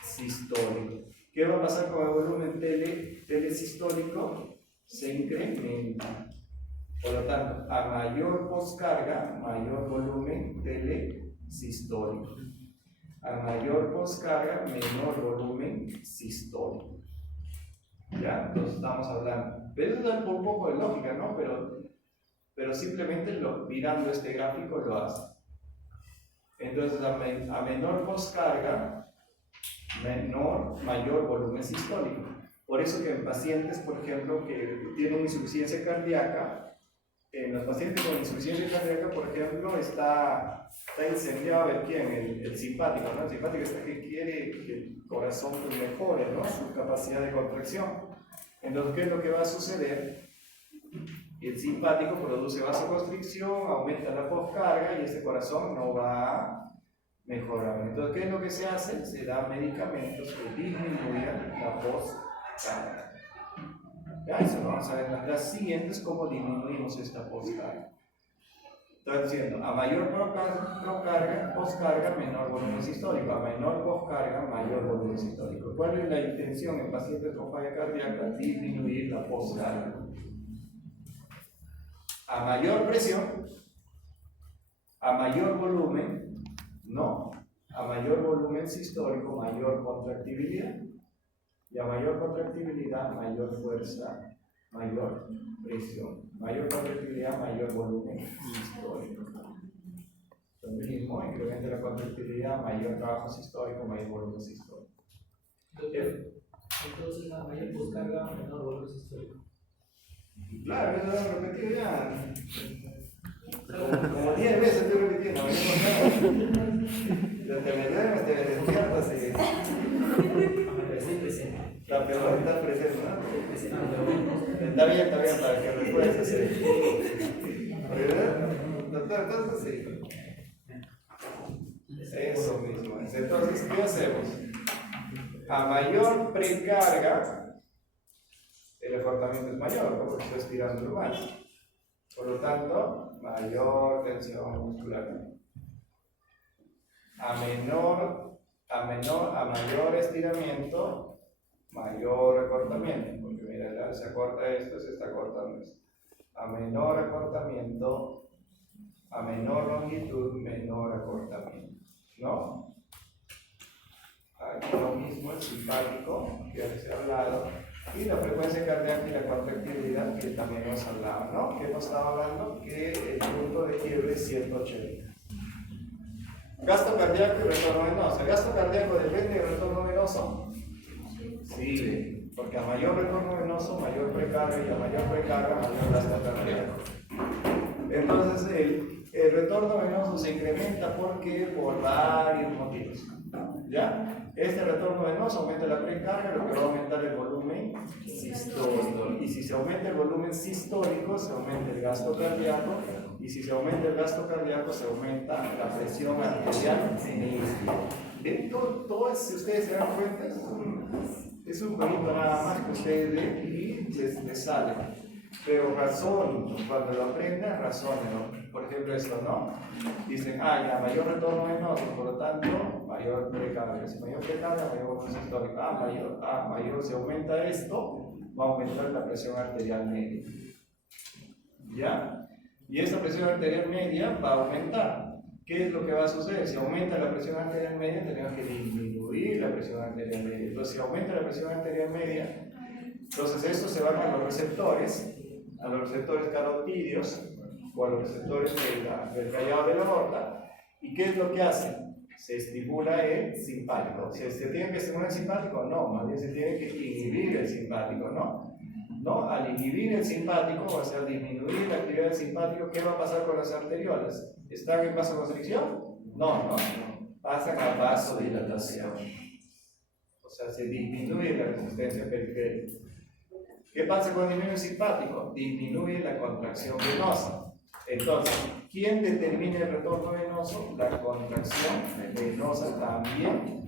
sistólico. ¿Qué va a pasar con el volumen telesistólico? Se incrementa. Por lo tanto, a mayor poscarga, mayor volumen telesistólico. A mayor poscarga, menor volumen sistólico. ¿Ya? Entonces estamos hablando. Pero eso da un poco de lógica, ¿no? Pero simplemente mirando este gráfico lo hace. Entonces, a menor poscarga, mayor volumen sistólico. Por eso que en pacientes, por ejemplo, que tienen insuficiencia cardíaca, en los pacientes con insuficiencia cardíaca, por ejemplo, está incendiado el simpático, ¿no? El simpático es el que quiere que el corazón mejore, ¿no? Su capacidad de contracción. Entonces, ¿qué es lo que va a suceder? El simpático produce vasoconstricción, aumenta la poscarga y este corazón no va a mejorar. Entonces, ¿qué es lo que se hace? Se dan medicamentos que disminuyan la poscarga. Ya, eso lo vamos a ver en las clases siguientes, cómo disminuimos esta poscarga. Estoy diciendo, a mayor poscarga, menor volumen sistólico. A menor poscarga, mayor volumen sistólico. ¿Cuál es la intención en pacientes con falla cardíaca? Disminuir la poscarga. A mayor presión, a mayor volumen, no. A mayor volumen sistólico, mayor contractibilidad. Y a mayor contractibilidad, mayor fuerza, mayor presión. Mayor contractibilidad, mayor volumen sistólico. Lo mismo, incrementa la contractibilidad, mayor trabajo sistólico, mayor volumen sistólico. Entonces, a mayor poscarga, menor volumen sistólico. Claro, eso lo he repetido ya. Como 10 veces estoy repitiendo. Te me duermes, te despiertas y... La peor está presente, ¿no? Está bien, para que recuerdes así. Entonces, sí. Eso mismo. Entonces, ¿qué hacemos? A mayor precarga, el reforzamiento es mayor, ¿no? Porque estoy estirando más. Por lo tanto, mayor tensión muscular. A mayor estiramiento, mayor recortamiento, porque mira, ya se acorta esto, se está cortando esto. a menor acortamiento, a menor longitud, menor acortamiento, ¿no? Aquí lo mismo, el simpático, que ya les he hablado, y la frecuencia cardíaca y la contractibilidad, que también hemos hablado, ¿no? Que hemos estado hablando que el punto de quiebre es 180. Gasto cardíaco y retorno venoso. ¿El gasto cardíaco depende del retorno venoso? Sí, porque a mayor retorno venoso, mayor precarga, y a mayor precarga, mayor gasto cardíaco. Entonces, el retorno venoso se incrementa porque por varios motivos. ¿Ya? Este retorno venoso aumenta la precarga, lo que va a aumentar el volumen sistólico. Y si se aumenta el volumen sistólico, se aumenta el gasto cardíaco. Y si se aumenta el gasto cardíaco, se aumenta la presión arterial media. Todo, si ustedes se dan cuenta, es un jueguito nada más que ustedes ven y les sale. Pero razonen, cuando lo aprendan, razonen, ¿no? Por ejemplo, esto, ¿no? Dicen, ya, mayor retorno venoso, por lo tanto, mayor precarga. Si mayor precarga, mayor volumen sistólico. Mayor, si aumenta esto, va a aumentar la presión arterial media. ¿Ya? Y esta presión arterial media va a aumentar. ¿Qué es lo que va a suceder? Si aumenta la presión arterial media, tenemos que disminuir la presión arterial media. Entonces, si aumenta la presión arterial media, entonces esto se va a los receptores carotídeos o a los receptores del callado de la aorta. ¿Y qué es lo que hacen? Se estimula el simpático. ¿Se tiene que estimular el simpático? No, más bien se tiene que inhibir el simpático, ¿no? ¿No? Al inhibir el simpático, o sea, disminuir la actividad del simpático, ¿qué va a pasar con las arteriolas? ¿Están en vasoconstricción? No. Pasan a vasodilatación. O sea, se disminuye la resistencia periférica. ¿Qué pasa con disminuir el simpático? Disminuye la contracción venosa. Entonces, ¿quién determina el retorno venoso? La contracción venosa también,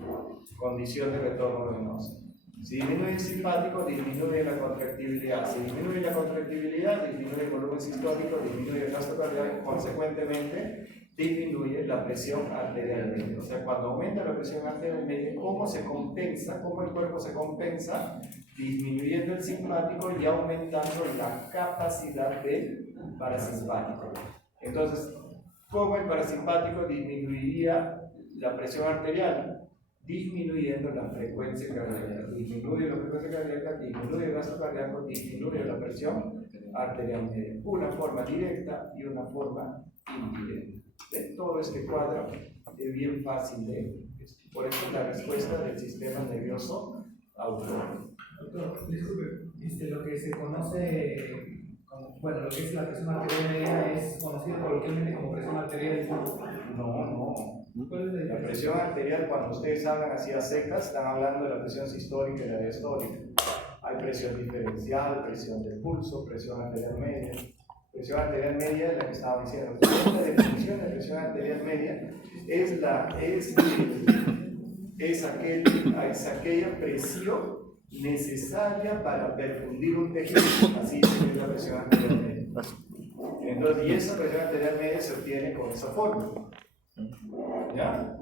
condición de retorno venoso. Si disminuye el simpático, disminuye la contractibilidad. Si disminuye la contractibilidad, disminuye el volumen sistólico, disminuye el gasto cardíaco, consecuentemente, disminuye la presión arterial media. O sea, cuando aumenta la presión arterial media, ¿cómo se compensa? ¿Cómo el cuerpo se compensa? Disminuyendo el simpático y aumentando la capacidad del parasimpático. Entonces, ¿cómo el parasimpático disminuiría la presión arterial? Disminuyendo la frecuencia cardíaca. Disminuye la frecuencia cardíaca, disminuye el gasto cardíaco, disminuye la presión arterial media. Una forma directa y una forma indirecta. De todo este cuadro es bien fácil de ver. Por eso la respuesta del sistema nervioso autónomo. Doctor, disculpe, lo que se conoce como, lo que es la presión arterial media es conocido coloquialmente como presión arterial. No. ¿Cuál es La presión arterial, cuando ustedes hablan así a secas, están hablando de la presión sistólica y la diastólica. Hay presión diferencial, presión del pulso, presión arterial media. Presión arterial media es la que estaba diciendo. La definición de presión arterial media es aquella presión necesaria para perfundir un tejido. Así es la presión arterial media. Entonces, y esa presión arterial media se obtiene con esa fórmula. ¿Ya?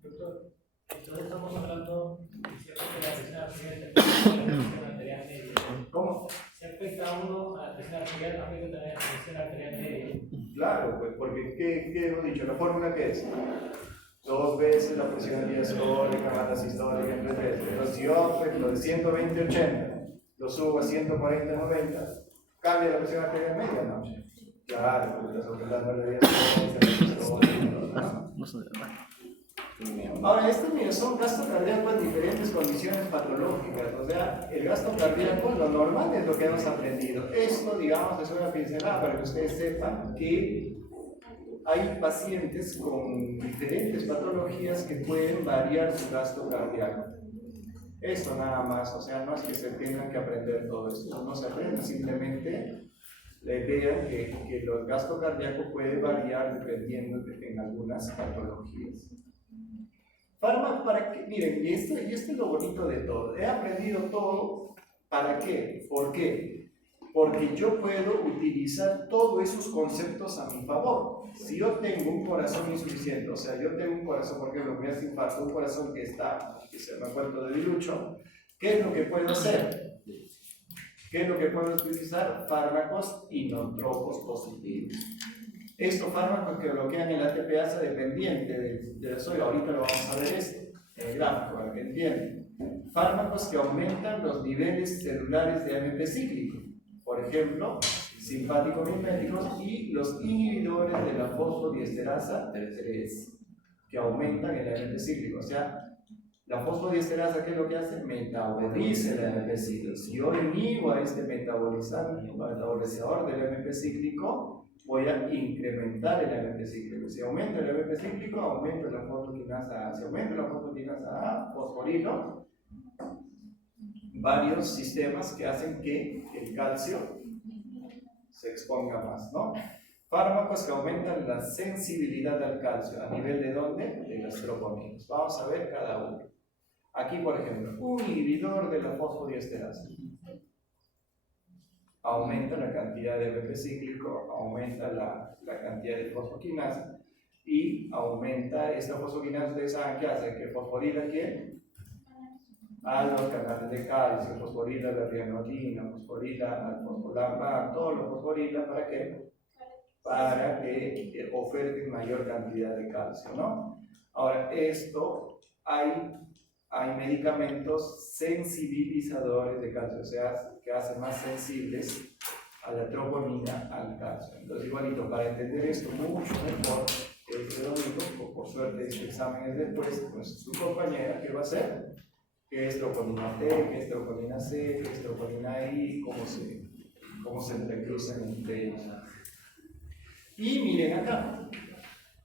Doctor, entonces estamos hablando de la presión arterial media. ¿Cómo? ¿Se afecta a uno a la presión arterial, afecta también a la presión arterial media? Claro, pues porque ¿qué hemos dicho? ¿La fórmula qué es? 2 veces la presión diastólica más la sistólica entre 3. Pero si yo pues, lo de 120-80 lo subo a 140-90, ¿cambia la presión arterial media? No. Claro, porque estás aumentando la diastólica, Ahora, son gastos cardíacos en diferentes condiciones patológicas. O sea, el gasto cardíaco, lo normal es lo que hemos aprendido. Esto, digamos, es una pincelada para que ustedes sepan que hay pacientes con diferentes patologías que pueden variar su gasto cardíaco. Esto nada más, o sea, no es que se tengan que aprender todo esto, no se aprende, simplemente vean que el gasto cardíaco puede variar dependiendo en algunas patologías. ¿Para qué? Miren, y esto es lo bonito de todo. He aprendido todo, ¿para qué? ¿Por qué? Porque yo puedo utilizar todos esos conceptos a mi favor. Si yo tengo un corazón insuficiente, o sea, yo tengo un corazón, por ejemplo, me hace infarto, un corazón que se me ha vuelto de dilucho, ¿qué es lo que puedo hacer? ¿Qué es lo que podemos utilizar? Fármacos inotropos positivos. Estos fármacos que bloquean el ATPasa dependiente del sodio, ahorita lo vamos a ver en el gráfico, para que entiendan. Fármacos que aumentan los niveles celulares de AMP cíclico, por ejemplo, simpáticos miméticos y los inhibidores de la fosfodiesterasa 3, que aumentan el AMP cíclico. O sea, la fosfodiesterasa, ¿qué es lo que hace? Metaboliza el AMP cíclico. Si yo inhibo a este metabolizador del AMP cíclico, voy a incrementar el AMP cíclico. Si aumenta el AMP cíclico, aumenta la fosfoquinasa A. Si aumenta la fosfoquinasa A, fosforilo, varios sistemas que hacen que el calcio se exponga más, ¿no? Fármacos que aumentan la sensibilidad al calcio, ¿a nivel de dónde? De las troponinas. Vamos a ver cada uno. Aquí, por ejemplo, un inhibidor de la fosfodiesterasa. Aumenta la cantidad de AMP cíclico, aumenta la cantidad de fosfoquinasa y aumenta esta fosfoquinasa. Ustedes saben qué hace, que fosforila ¿quién? A los canales de calcio, fosforila la rianolina, fosforila al fosfolambán, todos los fosforila, ¿para qué? Para que oferten mayor cantidad de calcio, ¿no? Ahora, hay medicamentos sensibilizadores de calcio, o sea, que hacen más sensibles a la troponina, al calcio. Entonces, igualito, para entender esto mucho mejor, este domingo, por suerte este examen es después, pues su compañera, ¿qué va a hacer? ¿Qué es troponina T? ¿Qué es troponina C? ¿Qué es troponina I? ¿Cómo se entrecruzan entre ellos? Y miren acá,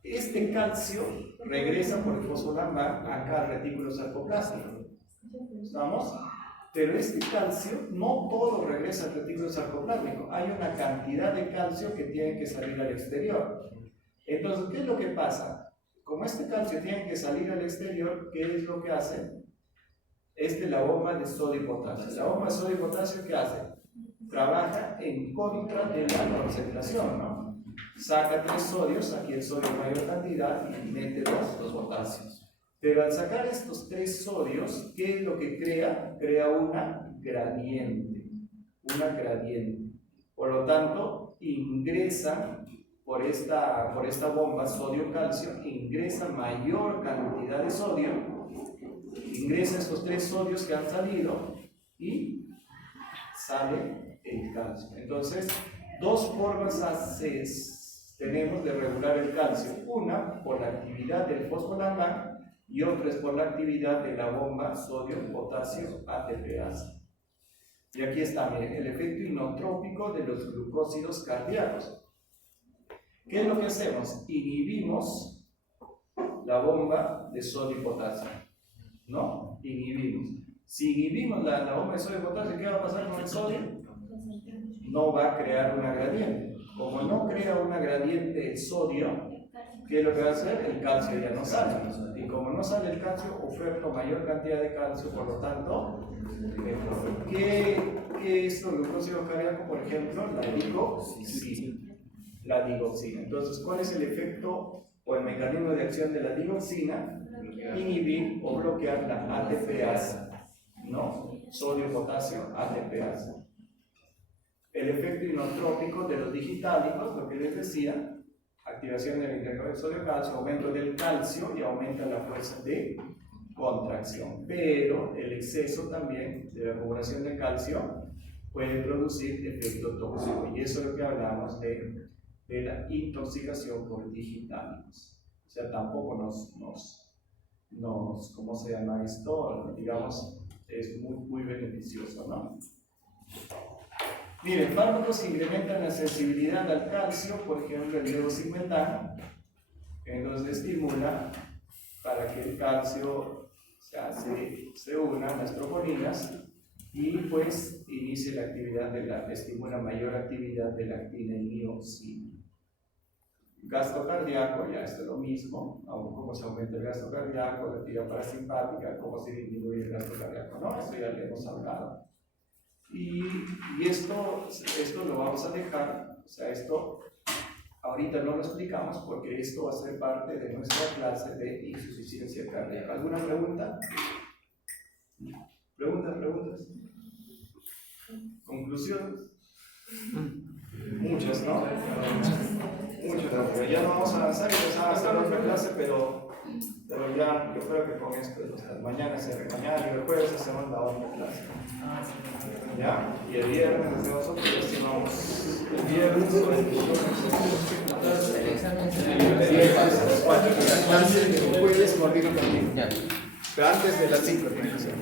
este calcio regresa por el fosfolambán acá al retículo sarcoplástico. ¿Estamos? Pero este calcio no todo regresa al retículo sarcoplástico. Hay una cantidad de calcio que tiene que salir al exterior. Entonces, ¿qué es lo que pasa? Como este calcio tiene que salir al exterior, ¿qué es lo que hace? La bomba de sodio y potasio. La bomba de sodio y potasio, ¿qué hace? Trabaja en contra de la concentración, ¿no? Saca 3 sodios, aquí el sodio en mayor cantidad, y mete los potasios. Pero al sacar estos 3 sodios, ¿qué es lo que crea? Crea una gradiente. Por lo tanto, ingresa por esta bomba sodio-calcio, ingresa mayor cantidad de sodio, ingresa estos 3 sodios que han salido y sale el calcio. Entonces, 2 formas tenemos de regular el calcio. Una por la actividad del fosfolambán y otra es por la actividad de la bomba sodio-potasio ATPasa. Y aquí está, miren, el efecto inotrópico de los glucósidos cardíacos. ¿Qué es lo que hacemos? Inhibimos la bomba de sodio y potasio, ¿no? Inhibimos. Si inhibimos la bomba de sodio y potasio, ¿qué va a pasar con el sodio? No va a crear una gradiente. Como no crea una gradiente el sodio, ¿qué es lo que va a hacer? El calcio ya no sale. Y como no sale el calcio, oferta mayor cantidad de calcio, por lo tanto, ¿qué es el glucósido cardíaco? Por ejemplo, la digoxina. Entonces, ¿cuál es el efecto o el mecanismo de acción de la digoxina? Inhibir o bloquear la ATPasa, ¿no? Sodio-potasio ATPasa. El efecto inotrópico de los digitálicos, lo que les decía, activación del intercambio de sodio-calcio, aumento del calcio y aumenta la fuerza de contracción. Pero el exceso también de la acumulación de calcio puede producir efecto tóxico, y eso es lo que hablamos de la intoxicación por digitálicos. O sea, tampoco ¿cómo se llama esto? Digamos, es muy beneficioso, ¿no? Miren, fármacos que incrementan la sensibilidad al calcio, por ejemplo el levosimetano, entonces estimula para que el calcio se una a las troponinas y pues inicie la actividad estimula mayor actividad de la actina y miocina. Gasto cardíaco, ya esto es lo mismo, cómo se aumenta el gasto cardíaco, la tira parasimpática, cómo se disminuye el gasto cardíaco, ¿no? Esto ya lo hemos hablado. Y esto lo vamos a dejar, o sea, esto ahorita no lo explicamos porque esto va a ser parte de nuestra clase de insuficiencia cardíaca. ¿Alguna pregunta? ¿Preguntas? Conclusiones. Muchas, ¿no? Muchas, ¿no? Pero ya no vamos a avanzar y empezamos a hacer otra clase, pero ya yo creo que con esto, o sea, mañana y el jueves hacemos la otra clase. ¿Ya? Y el viernes hacemos otro y así vamos. El viernes o el El jueves coordino contigo. Pero antes de las 5 tiene que ser.